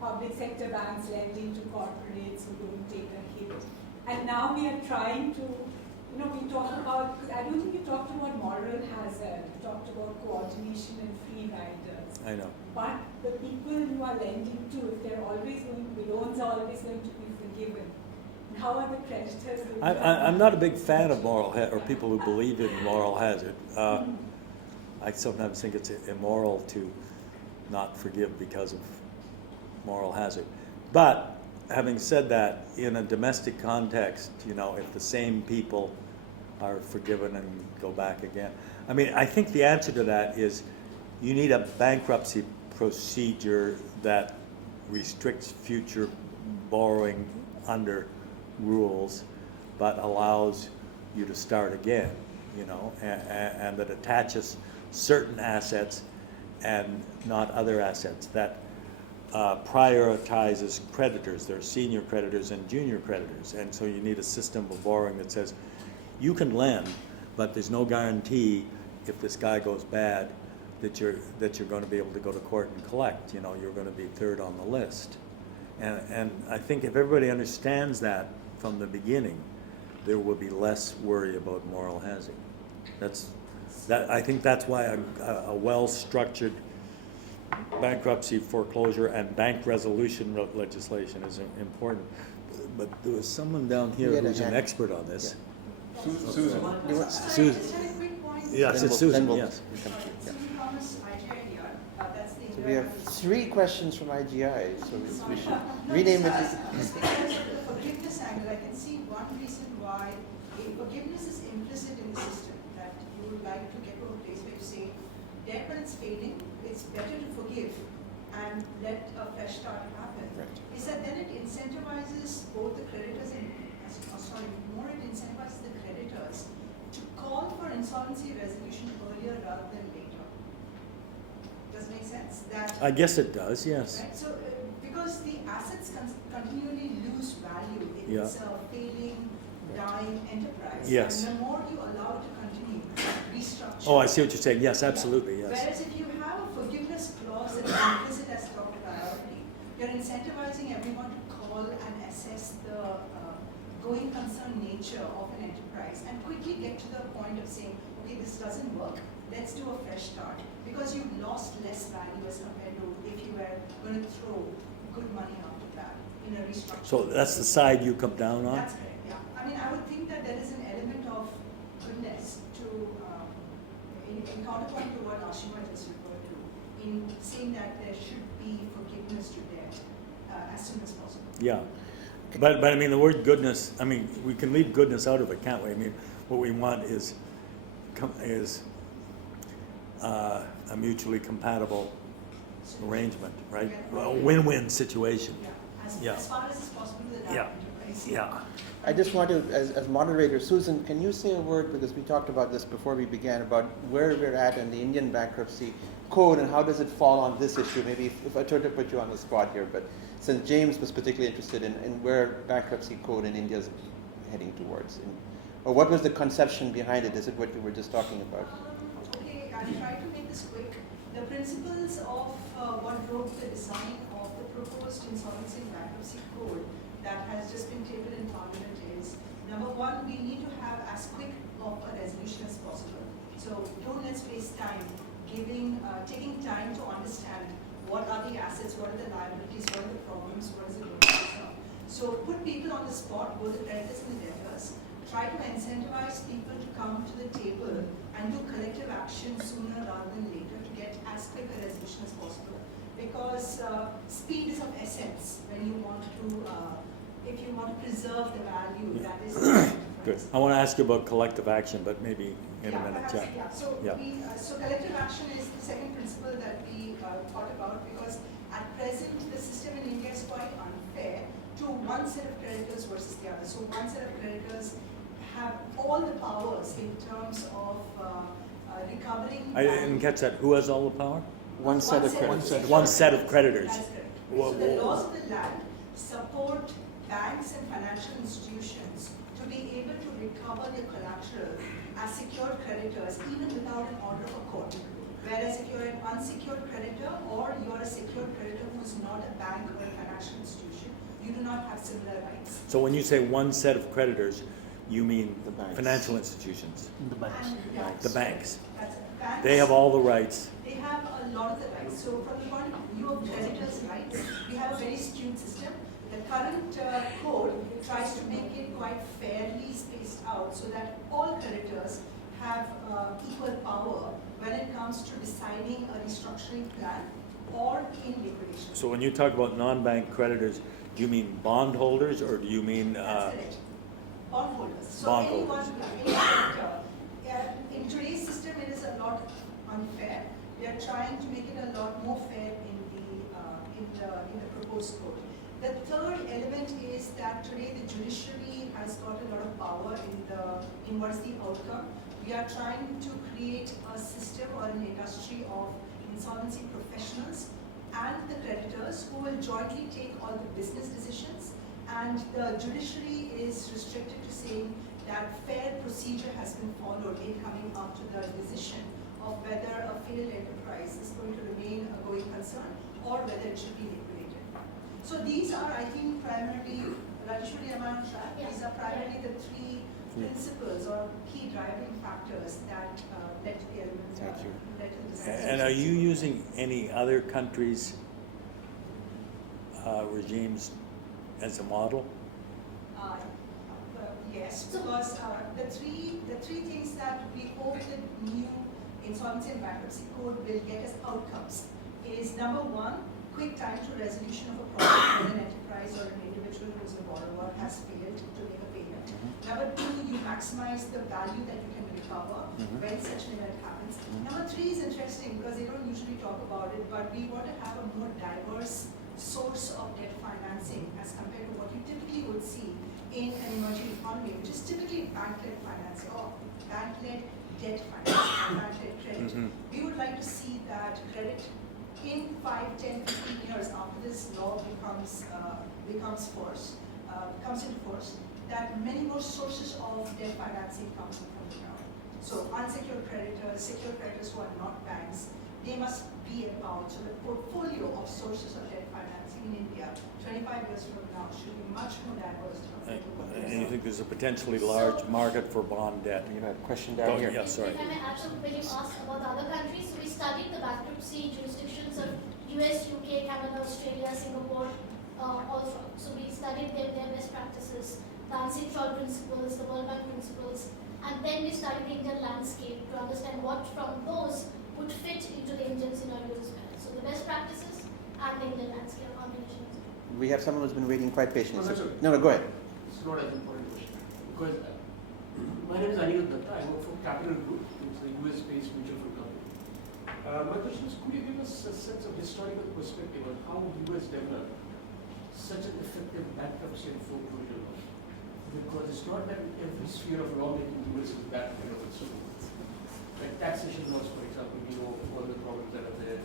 public sector banks lending to corporates who don't take a hit. And now we are trying to, we talk about, because I don't think you talked about moral hazard, you talked about coordination and free riders. I know. But the people you are lending to, if they're always going, the loans are always going to be forgiven. How are the creditors going to I'm not a big fan of moral or people who believe in moral hazard. I sometimes think it's immoral to not forgive because of moral hazard. But having said that, in a domestic context, if the same people are forgiven and go back again, I mean, I think the answer to that is you need a bankruptcy procedure that restricts future borrowing under rules, but allows you to start again, and that attaches certain assets and not other assets. That prioritizes creditors. There are senior creditors and junior creditors, and so you need a system of borrowing that says you can lend, but there's no guarantee if this guy goes bad that you're going to be able to go to court and collect. You know, you're going to be third on the list, and I think if everybody understands that from the beginning, there will be less worry about moral hazard. I think that's why a well-structured bankruptcy, foreclosure, and bank resolution legislation is important. But there was someone down here who's an expert on this. Susan. Susan. Just had a quick point. Yes, it's Susan, yes. Susan Thomas, IGI here. That's the So we have 3 questions from IGI, so we should rename it. Just because of the forgiveness angle, I can see one reason why forgiveness is implicit in the system, that you would like to get to a place where you say, debt when it's failing, it's better to forgive and let a fresh start happen. Right. Is that then it incentivizes both the creditors and, more it incentivizes the creditors to call for insolvency resolution earlier rather than later. Does it make sense? That I guess it does, yes. right? So, because the assets continually lose value if Yeah. it's a failing, dying enterprise. Yes. And the more you allow it to continue, restructure. Oh, I see what you're saying. Yes, absolutely, yes. Whereas if you have a forgiveness clause that is implicit as top priority, you're incentivizing everyone to call and assess the going concern nature of an enterprise and quickly get to the point of saying, okay, this doesn't work, let's do a fresh start. Because you've lost less value as compared to if you were going to throw good money after that in a restructure. So that's the side you come down on? That's correct, yeah. I mean, I would think that there is an element of goodness to, in counterpoint to what Ashima just referred to, in saying that there should be forgiveness to debt as soon as possible. Yeah. But I mean, the word goodness, I mean, we can leave goodness out of it, can't we? I mean, what we want is a mutually compatible arrangement, right? A win-win situation. Yeah, as far as it's possible with that Yeah. enterprise. Yeah. I just want to, as moderator, Susan, can you say a word, because we talked about this before we began, about where we're at in the Indian bankruptcy code and how does it fall on this issue? Maybe if I tried to put you on the spot here, but since James was particularly interested in where bankruptcy code in India is heading towards, or what was the conception behind it? Is it what you were just talking about? Okay, I'll try to make this quick. The principles of what drove the design of the proposed insolvency and bankruptcy code that has just been tabled in Parliament is, number one, we need to have as quick of a resolution as possible. So don't let's waste time taking time to understand what are the assets, what are the liabilities, what are the problems, what is it going to resolve. So put people on the spot, both the creditors and the debtors. Try to incentivize people to come to the table and do collective action sooner rather than later to get as quick a resolution as possible. Because speed is of essence when you want to, if you want to preserve the value that is. Good. I want to ask you about collective action, but maybe in a minute. Perhaps, yeah. So, Yeah. so collective action is the second principle that we thought about, because at present the system in India is quite unfair to one set of creditors versus the other. So one set of creditors have all the powers in terms of recovering. I didn't catch that. Who has all the power? One set of creditors. One set of creditors. That's correct. Whoa, So the whoa. laws of the land support banks and financial institutions to be able to recover their collateral as secured creditors even without an order of a court. Whereas if you're an unsecured creditor or you're a secured creditor who is not a bank or a financial institution, you do not have similar rights. So when you say one set of creditors, you mean The banks. financial institutions, And, yeah, the banks. that's it. Banks, They have all the rights. they have a lot of the rights. So from the point of view of creditors' rights, we have a very skewed system. The current code tries to make it quite fairly spaced out so that all creditors have equal power when it comes to deciding a restructuring plan or in liquidation. So when you talk about non-bank creditors, do you mean bondholders or do you mean? That's correct. Bondholders. So Bondholders. any creditor, in today's system, it is a lot unfair. We are trying to make it a lot more fair in the proposed code. The third element is that today the judiciary has got a lot of power in what is the outcome. We are trying to create a system or an industry of insolvency professionals and the creditors who will jointly take all the business decisions, and the judiciary is restricted to saying that fair procedure has been followed in coming up to the decision of whether a failed enterprise is going to remain a going concern or whether it should be liquidated. So these are, I think, primarily, Rajeshwari, am I on track? Yeah. These are primarily the three principles or key driving factors that led to the element. Thank you. Led to the decision. And are you using any other countries' regimes as a model? Yes, because the three things that we hope the new insolvency and bankruptcy code will get as outcomes is number one, quick time to resolution of a problem when an enterprise or an individual who is a borrower has failed to make a payment. Number two, you maximize the value that you can recover when such an event happens. Number three is interesting because they don't usually talk about it, but we want to have a more diverse source of debt financing as compared to what you typically would see in an emerging economy, which is typically bank-led financing or bank-led debt financing or bank-led credit. We would like to see that credit in 5, 10, 15 years after this law comes into force, that many more sources of debt financing comes in from the ground. So unsecured creditors, secured creditors who are not banks, they must be about. So the portfolio of sources of debt financing in India 25 years from now should be much more diverse. And you think there's a potentially large market for bond debt? You had a question down here. Yeah, sorry. If I may add, so when you asked about the other countries, so we studied the bankruptcy jurisdictions of US, UK, Canada, Australia, Singapore, so we studied their best practices, the unsecured principles, the World Bank principles, and then we studied the Indian landscape to understand what from those would fit into the Indian scenario as well. So the best practices and the Indian landscape combination. We have someone who's been waiting quite patiently. No, that's okay. No, go ahead. It's not as important question. Because my name is Anil Datta. I work for Capital Group. It's a US-based mutual fund company. My question is, could you give us a sense of historical perspective on how US developed such an effective bankruptcy and foreclosure law? Because it's not that every sphere of lawmaking in the US is that kind of a so. Like taxation laws, for example, we know all the problems that are there.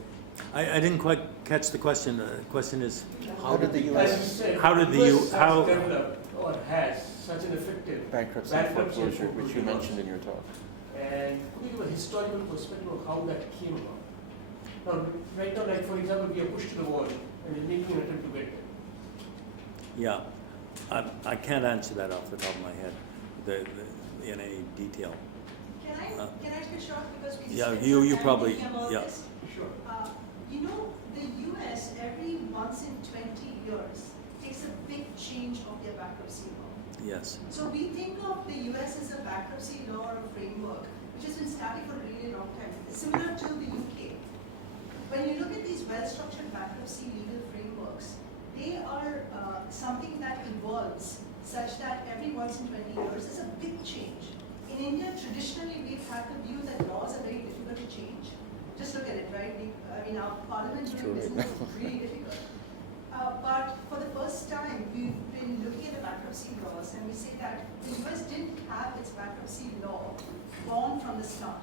I didn't quite catch the question. The question is, How did the As you US said, How did the US U- how- has developed or has such an effective bankruptcy and foreclosure, which you mentioned in your talk? And could you give a historical perspective of how that came about? Now, right now, like for example, we are pushed to the wall and we're making an attempt to get there. yeah, I can't answer that off the top of my head in any detail. Can I take a shot because we Yeah, spent you some time probably- thinking about yeah. this? Sure. You know, the US every once in 20 years takes a big change of their bankruptcy law. Yes. So we think of the US as a bankruptcy law or a framework which has been static for a really long time, similar to the UK. When you look at these well-structured bankruptcy legal frameworks, they are something that evolves such that every once in 20 years is a big change. In India, traditionally, we've had the view that laws are very difficult to change. Just look at it, right? Our parliament doing business is really difficult. But for the first time, we've been looking at the bankruptcy laws and we say that the US didn't have its bankruptcy law born from the start.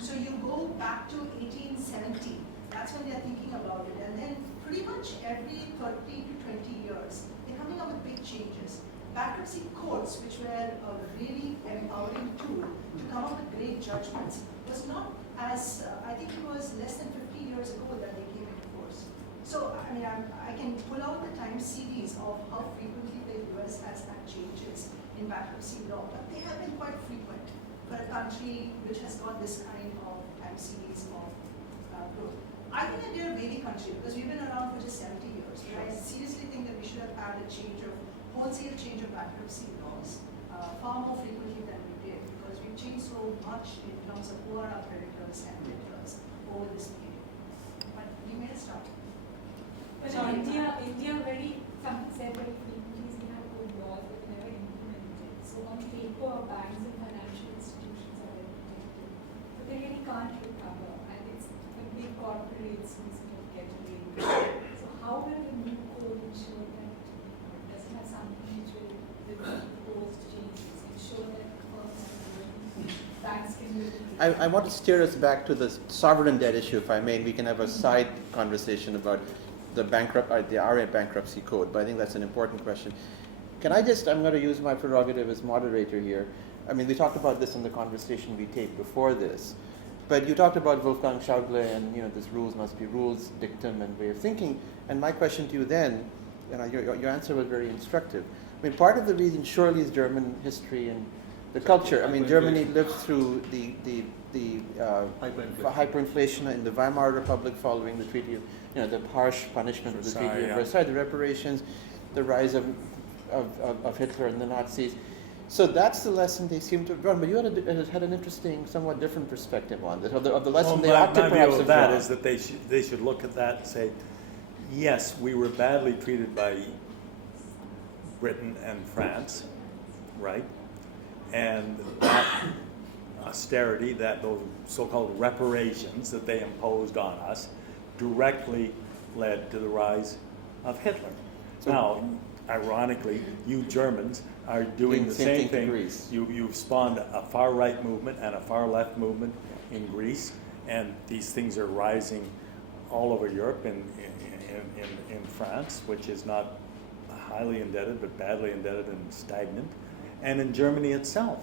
So you go back to 1870, that's when they're thinking about it. And then pretty much every 30 to 20 years, they're coming up with big changes. Bankruptcy courts, which were a really empowering tool to come up with great judgments, was not as, I think it was less than 50 years ago that they came into force. So, I mean, I can pull out the time series of how frequently the US has had changes in bankruptcy law, but they have been quite frequent for a country which has got this kind of time series of growth. I think that they're a baby country because we've been around for just 70 years. But I seriously think that we should have had a wholesale change of bankruptcy laws far more frequently than we did because we've changed so much in terms of who are our creditors and debtors over this period. But we made a start. But in India very, something said very frequently is we have good laws but they never implemented. So on paper, banks and financial institutions are very protected, but they really can't recover, and it's the big corporates who sort of get away with it. So how will the new code ensure that it doesn't have something which will, with the proposed changes, ensure that banks can really I want to steer us back to the sovereign debt issue, if I may, and we can have a side conversation about the RA bankruptcy code, but I think that's an important question. Can I just, I'm going to use my prerogative as moderator here. I mean, we talked about this in the conversation we taped before this, but you talked about Wolfgang Schauble and, this rules must be rules, dictum, and way of thinking. And my question to you then, your answer was very instructive. I mean, part of the reason surely is German history and the culture. I mean, Germany lived through the hyperinflation in the Weimar Republic following the treaty of, the harsh punishment of the Treaty of Versailles, the reparations, the rise of Hitler and the Nazis. So that's the lesson they seem to have drawn. But you had an interesting, somewhat different perspective on this, of the lesson they ought to perhaps have drawn. My view of that is that they should look at that and say, yes, we were badly treated by Britain and France, right? And that austerity, those so-called reparations that they imposed on us, directly led to the rise of Hitler. Now, ironically, you Germans are doing the same thing. You've spawned a far-right movement and a far-left movement in Greece, and these things are rising all over Europe, in France, which is not highly indebted, but badly indebted and stagnant, and in Germany itself.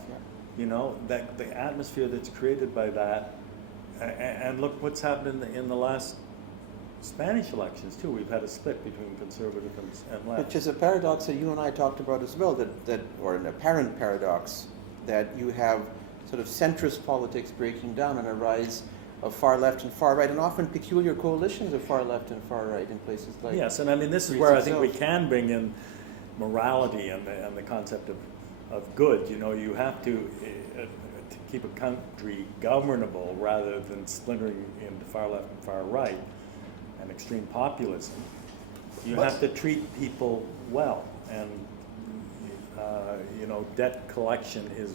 That the atmosphere that's created by that, and look what's happened in the last Spanish elections too. We've had a split between conservative and left. Which is a paradox that you and I talked about as well, or an apparent paradox, that you have sort of centrist politics breaking down and a rise of far left and far right, and often peculiar coalitions of far left and far right in places like Yes, and I mean this is where I think we can bring in morality and the concept of good. You have to keep a country governable rather than splintering into far left and far right and extreme populism. You have to treat people well, and debt collection is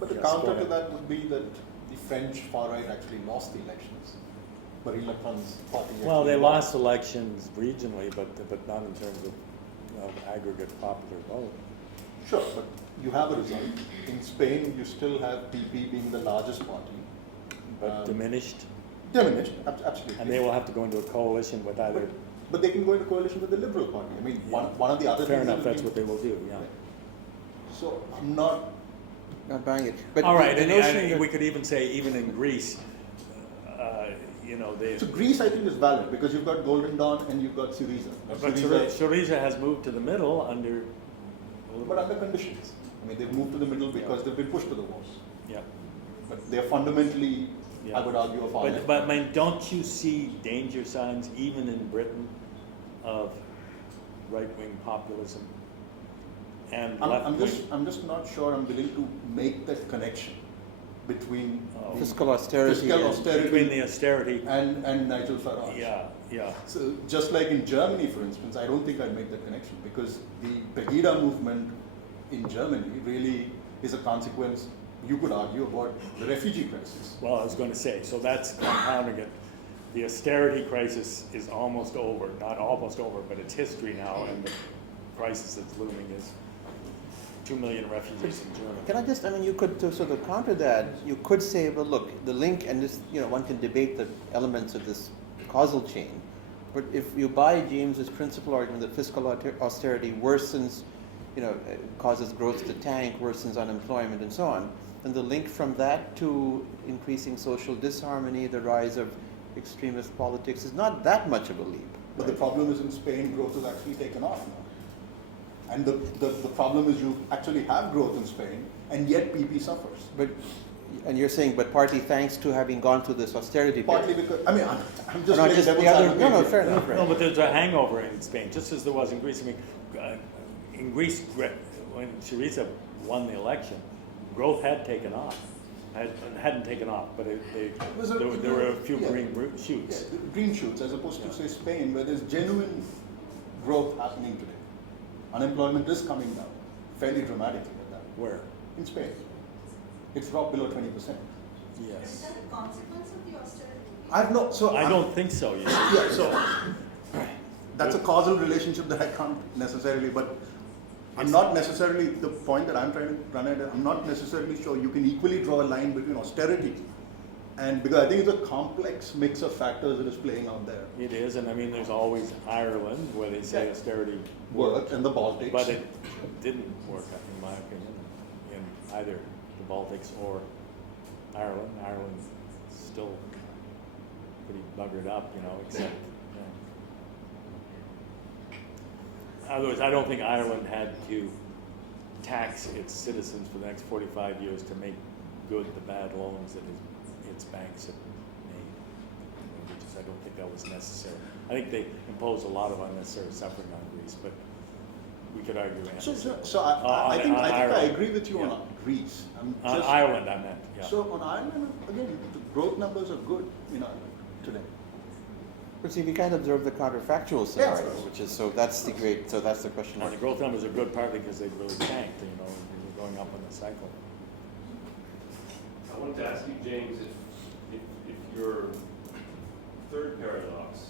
But the counter to that would be that the French far right actually lost the elections. Marine Le Pen's party. Well, they lost elections regionally, but not in terms of aggregate popular vote. Sure, but you have a result. In Spain, you still have PP being the largest party. But diminished. Absolutely. And they will have to go into a coalition with either. But they can go into coalition with the Liberal Party. I mean, one of the other Fair things. enough, that's what they will do, yeah. So I'm not buying it. But all right, the notion and that we could even say, even in Greece, they. So Greece, I think, is valid because you've got Golden Dawn and you've got Syriza. But Syriza has moved to the middle under. But under conditions. I mean, they've moved to the middle because they've been pushed to the walls. Yeah. But they're fundamentally, I would argue, a far left. But I mean, don't you see danger signs even in Britain of right-wing populism and left-wing? I'm just not sure I'm willing to make that connection between fiscal austerity between the austerity and Nigel Farage. Yeah. So just like in Germany, for instance, I don't think I'd make that connection because the Pegida movement in Germany really is a consequence, you could argue, about the refugee crisis. Well, I was going to say, so that's compounding it. The austerity crisis is almost over. Not almost over, but it's history now, and the crisis that's looming is 2 million refugees in Germany. Can I just, you could, to sort of counter that, you could say, well, look, the link, and this, one can debate the elements of this causal chain, but if you buy James's principal argument that fiscal austerity worsens, causes growth to tank, worsens unemployment, and so on, then the link from that to increasing social disharmony, the rise of extremist politics is not that much of a leap. But the problem is in Spain, growth has actually taken off now. And the problem is you actually have growth in Spain, and yet PP suffers. And you're saying, but partly thanks to having gone through this austerity period. Partly because, I'm just not playing just devil's the other. advocate No, here. fair enough. No, but there's a hangover in Spain, just as there was in Greece. In Greece, when Syriza won the election, growth had taken off. Hadn't taken off, but there were a few green shoots. Yeah, green shoots, as opposed to, say, Spain, where there's genuine growth happening today. Unemployment is coming down, fairly dramatically at that. Where? In Spain. It's dropped below 20%. Is Yes. that a consequence of the austerity? I don't think so. You see. Yeah, so that's a causal relationship that I can't necessarily, but I'm not necessarily, the point that I'm trying to run at, I'm not necessarily sure you can equally draw a line between austerity And because I think it's a complex mix of factors that is playing out there. It is, and I mean, there's always Ireland where they say austerity Worked and the Baltics. but it didn't work, in my opinion, in either the Baltics or Ireland. Ireland's still pretty buggered up, except. In other words, I don't think Ireland had to tax its citizens for the next 45 years to make good the bad loans that its banks had made. I don't think that was necessary. I think they imposed a lot of unnecessary suffering on Greece, but we could argue. So I think I agree with you on Greece. On Ireland, I meant. Yeah. So on Ireland, again, the growth numbers are good in Ireland today. But see, we can't observe the counterfactual scenario, which is, so that's the question And mark. the growth numbers are good partly because they've really tanked, we're going up in the cycle. I wanted to ask you, James, if your third paradox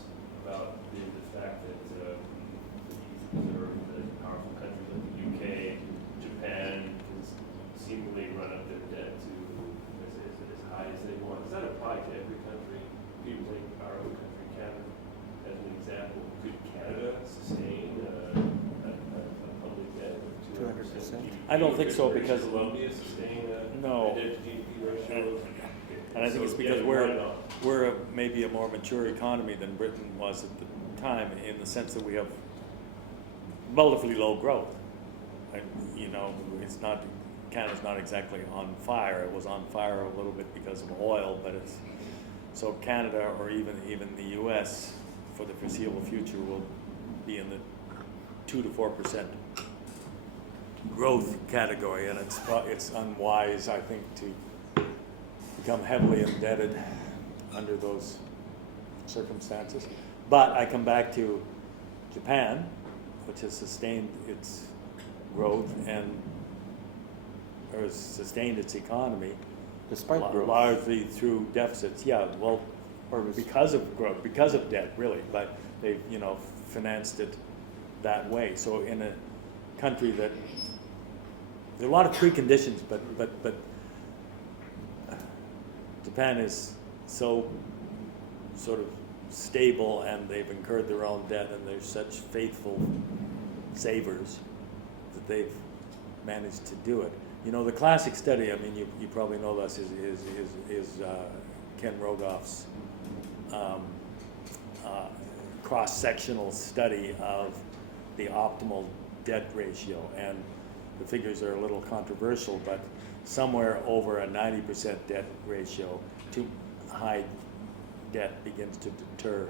about the fact that powerful countries like the UK, Japan, seemingly run up their debt to as high as they want, does that apply to every country? People take our own country, Canada, as an example. Could Canada sustain a public debt of 200%? I don't think so, Could because Colombia sustain a no. debt to GDP ratio? And I think it's because we're maybe a more mature economy than Britain was at the time, in the sense that we have relatively low growth. And, it's not, Canada's not exactly on fire. It was on fire a little bit because of oil, but so Canada or even the U.S. for the foreseeable future will be in the 2 to 4% growth category, and it's unwise, I think, to become heavily indebted under those circumstances. But I come back to Japan, which has sustained its growth or has sustained its economy Despite growth. largely through deficits. Yeah, well, or because of growth, because of debt, really. But they've financed it that way. So in a country that there are a lot of preconditions, but Japan is so sort of stable, and they've incurred their own debt, and they're such faithful savers that they've managed to do it. The classic study, I mean, you probably know this, is Ken Rogoff's cross-sectional study of the optimal debt ratio, and the figures are a little controversial, but somewhere over a 90% debt ratio, too high debt begins to deter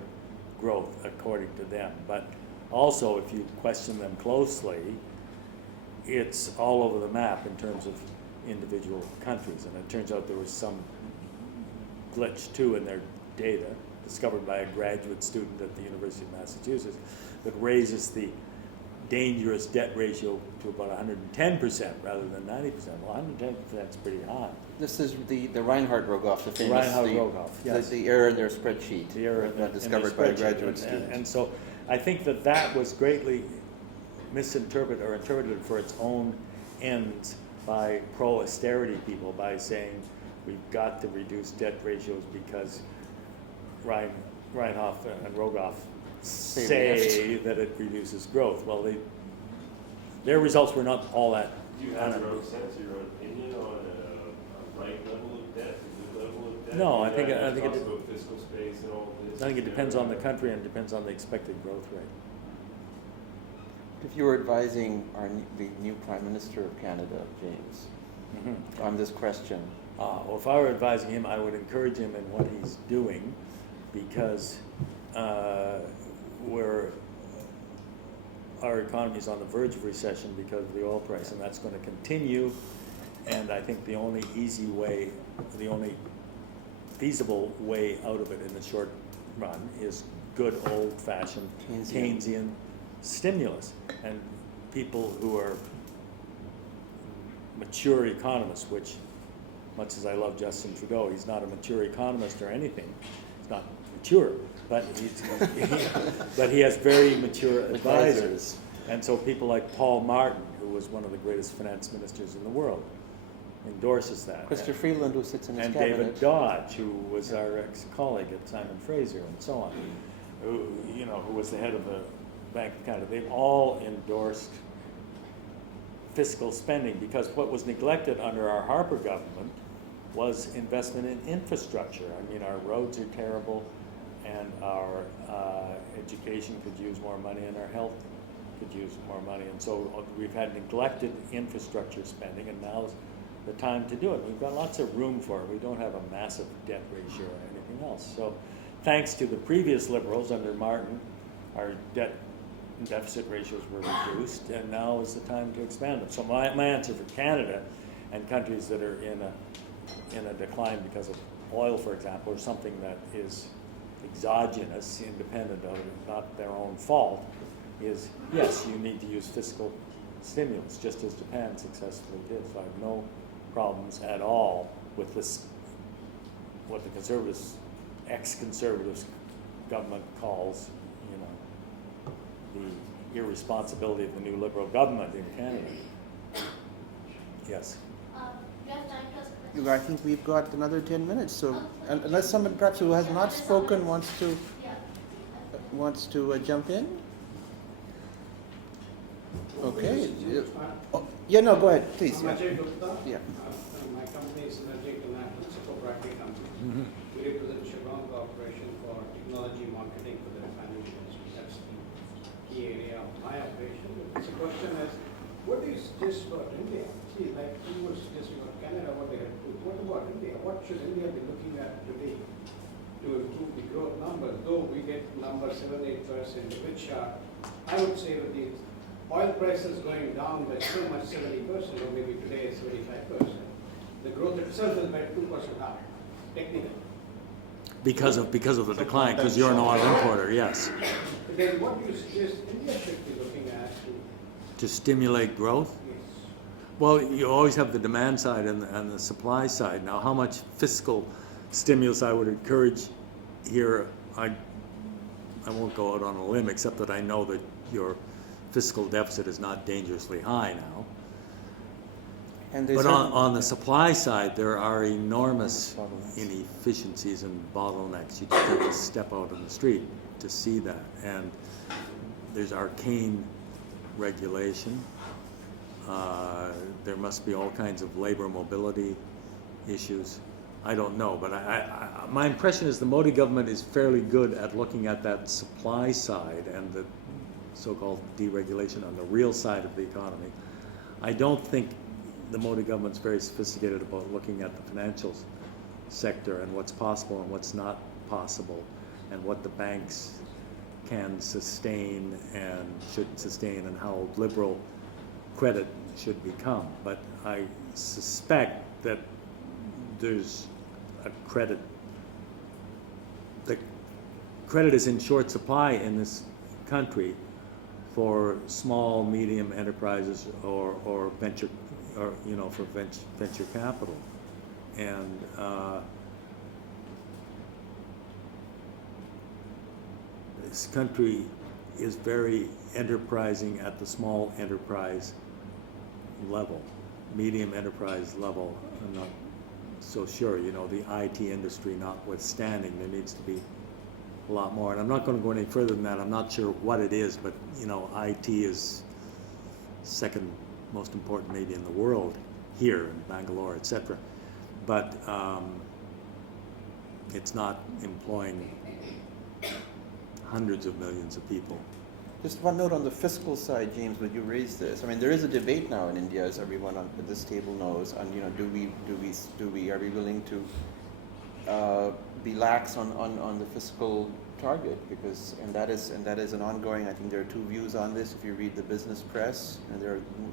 growth, according to them. But also, if you question them closely, it's all over the map in terms of individual countries. And it turns out there was some glitch too in their data, discovered by a graduate student at the University of Massachusetts, that raises the dangerous debt ratio to about 110% rather than 90%. Well, 110% is pretty high. This is the Reinhard Rogoff, the famous Rogoff, yes. the error in their spreadsheet. The error discovered by a graduate student. And so I think that was greatly misinterpreted or interpreted for its own ends by pro-austerity people, by saying we've got to reduce debt ratios because Reinhoff and Rogoff say that it reduces growth. Well, their results were not all that. Do you have your own sense, your own opinion on a right level of debt, a good level of debt? No, I think it talks about fiscal space and all this. I think it depends on the country and it depends on the expected growth rate. If you were advising the new Prime Minister of Canada, James, on this question. Well, if I were advising him, I would encourage him in what he's doing, because our economy is on the verge of recession because of the oil price, and that's going to continue. And I think the only easy way, the only feasible way out of it in the short run is good old-fashioned Keynesian stimulus. And people who are mature economists, which, much as I love Justin Trudeau, he's not a mature economist or anything. He's not mature, but but he has very mature advisors. And so people like Paul Martin, who was one of the greatest finance ministers in the world, endorses that. Christopher Freeland, who sits in his And cabinet. David Dodge, who was our ex-colleague at Simon Fraser, and so on, who was the head of the Bank of Canada. They've all endorsed fiscal spending, because what was neglected under our Harper government was investment in infrastructure. I mean, our roads are terrible, and our education could use more money, and our health could use more money. And so we've had neglected infrastructure spending, and now's the time to do it. We've got lots of room for it. We don't have a massive debt ratio or anything else. So thanks to the previous Liberals under Martin, our debt and deficit ratios were reduced, and now is the time to expand them. So my answer for Canada and countries that are in a decline because of oil, for example, or something that is exogenous, independent of it, not their own fault, is yes, you need to use fiscal stimulus, just as Japan successfully did. So I have no problems at all with this, what the conservatives, ex-conservatives government calls, the irresponsibility of the new Liberal government in Canada. Yes. You have time to ask a question? I think we've got another 10 minutes, so unless someone perhaps who has not spoken wants to jump in? Okay. Yeah, no, go ahead, please. I'm Ajay Gupta. Yeah. My company is Synergy International. It's a proprietary company. We represent Chevron Corporation for technology marketing for the refining industry. That's the key area of my operation. The question is, what do you suggest about India? See, like you were suggesting about Canada, what they have to do. What about India? What should India be looking at today to improve the growth numbers? Though we get numbers 7-8%, which are, I would say, with the oil prices going down by so much, 70%, or maybe today it's 75%. The growth itself is by 2% up, technically. Because of the decline, because you're an oil importer, yes. But then what do you suggest India should be looking at To stimulate growth? yes. Well, you always have the demand side and the supply side. Now, how much fiscal stimulus I would encourage here, I won't go out on a limb, except that I know that your fiscal deficit is not dangerously high now. And there's But certain- on the supply side, there are enormous inefficiencies and bottlenecks. You just have to step out on the street to see that. And there's arcane regulation. There must be all kinds of labor mobility issues. I don't know, but my impression is the Modi government is fairly good at looking at that supply side and the so-called deregulation on the real side of the economy. I don't think the Modi government's very sophisticated about looking at the financial sector and what's possible and what's not possible, and what the banks can sustain and should sustain, and how liberal credit should become. But I suspect that there's a credit, the credit is in short supply in this country for small, medium enterprises or venture, or for venture capital. And this country is very enterprising at the small enterprise level, medium enterprise level. I'm not so sure, the IT industry notwithstanding, there needs to be a lot more. And I'm not going to go any further than that. I'm not sure what it is, but IT is second most important maybe in the world here in Bangalore, etc. But it's not employing hundreds of millions of people. Just one note on the fiscal side, James, but you raised this. I mean, there is a debate now in India, as everyone at this table knows, on are we willing to be lax on the fiscal target, because that is an ongoing. I think there are two views on this. If you read the business press, and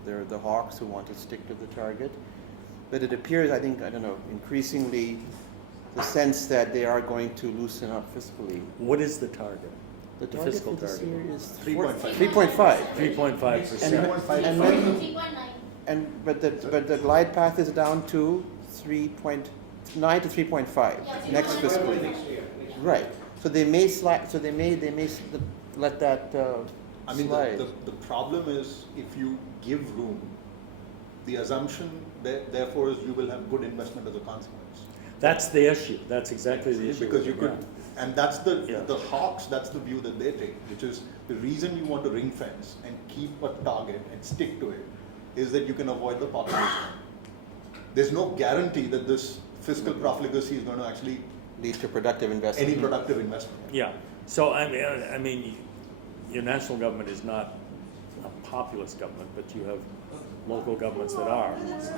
there are the hawks who want to stick to the target, but it appears, I don't know, increasingly the sense that they are going to loosen up fiscally. What is the target? The The target fiscal for this target. year is 3.5. 3.5. 3.5%. And Sorry, 3.9. but the glide path is down to 3.9 to 3.5 next fiscal year. Next year. Right. So they may slack. So they may let that I mean, slide. the problem is, if you give room the assumption therefore is you will have good investment as a consequence. That's the issue. That's exactly the issue. Because you could, Yeah. and that's the Yeah. the hawks. That's the view that they take, which is the reason you want to ring fence and keep a target and stick to it, is that you can avoid the population. There's no guarantee that this fiscal profligacy is going to actually Lead to productive investment. any productive investment. Yeah. So I mean, your national government is not a populist government, but you have local governments that are.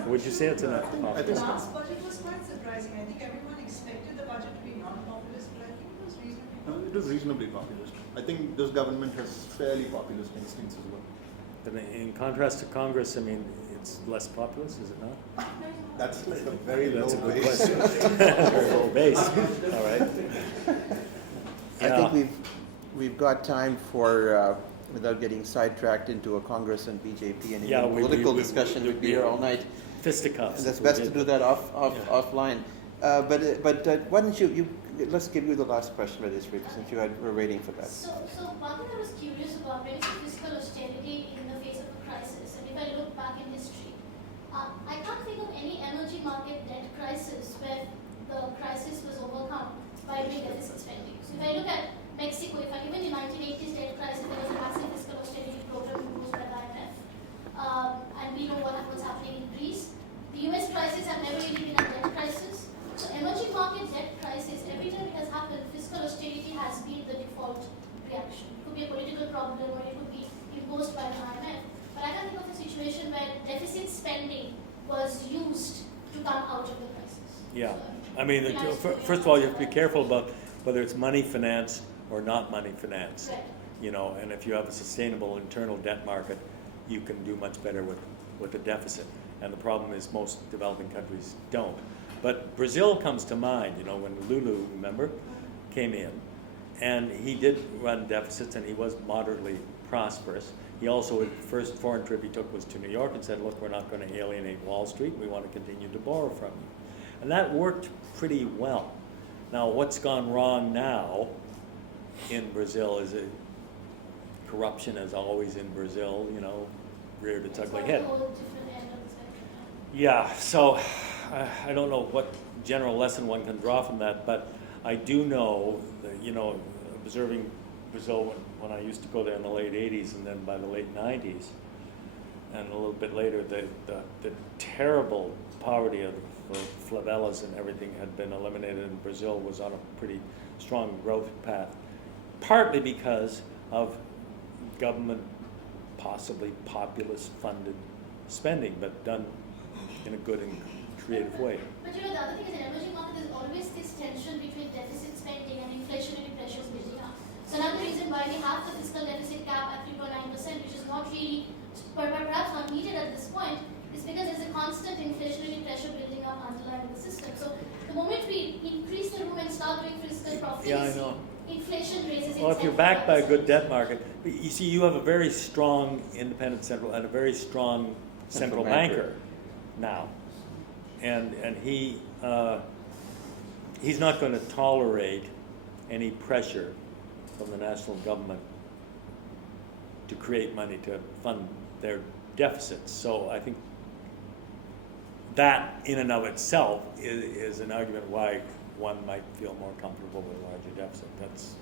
Would you say it's a I think populist? so. Last budget was quite surprising. I think everyone expected the budget to be non-populist, but I think it was reasonably. It is reasonably populist. I think this government has fairly populist instincts as well. And in contrast to Congress, I mean, it's less populist, is it not? That's like a very That's a low good base. question. Very low base. All right. I think we've got time for, without getting sidetracked into a Congress and BJP and Yeah, even political discussion, we'd be here all night. Fisticuffs. And that's if we best to did do that offline. But why don't you, let's give you the last question, Brady, since we're waiting for that. So one thing I was curious about, when you say fiscal austerity in the face of a crisis, and if I look back in history, I can't think of any emerging market debt crisis where the crisis was overcome by doing deficit spending. So if I look at Mexico, even the 1980s debt crisis, there was a massive fiscal austerity program imposed by the IMF. And we know what's happening in Greece. The US crisis have never really been a debt crisis. So emerging market debt crisis, every time it has happened, fiscal austerity has been the default reaction. It could be a political problem or it could be imposed by the IMF. But I can think of a situation where deficit spending was used to come out of the crisis. Yeah. So, I mean, first of all, you have to be careful about whether it's money financed or not money financed. Right. You know, and if you have a sustainable internal debt market, you can do much better with a deficit. And the problem is most developing countries don't. But Brazil comes to mind, you know, when Lulu, remember, came in, and he did run deficits and he was moderately prosperous. He also, his first foreign trip he took was to New York and said, look, we're not going to alienate Wall Street, we want to continue to borrow from you. And that worked pretty well. Now, what's gone wrong now in Brazil is corruption, as always in Brazil, you know, reared its ugly head. It's a whole different end of the spectrum. Yeah, so I don't know what general lesson one can draw from that, but I do know that, you know, observing Brazil when I used to go there in the late 80s and then by the late 90s, and a little bit later, the terrible poverty of the favelas and everything had been eliminated, and Brazil was on a pretty strong growth path, partly because of government, possibly populist-funded spending, but done in a good and creative way. But you know, the other thing is in emerging markets, there's always this tension between deficit spending and inflationary pressures building up. So another reason why we have the fiscal deficit cap at 3.9%, which is not really, perhaps not needed at this point, is because there's a constant inflationary pressure building up underlying the system. So the moment we increase the room and start doing fiscal profits, Yeah, I know. inflation raises Well, if you're backed by a good debt market, but you see, you have a very strong independent central and a very strong central banker now, and he's not going to tolerate any pressure from the national government to create money to fund their deficits. So I think that in and of itself is an argument why one might feel more comfortable with a larger deficit. That's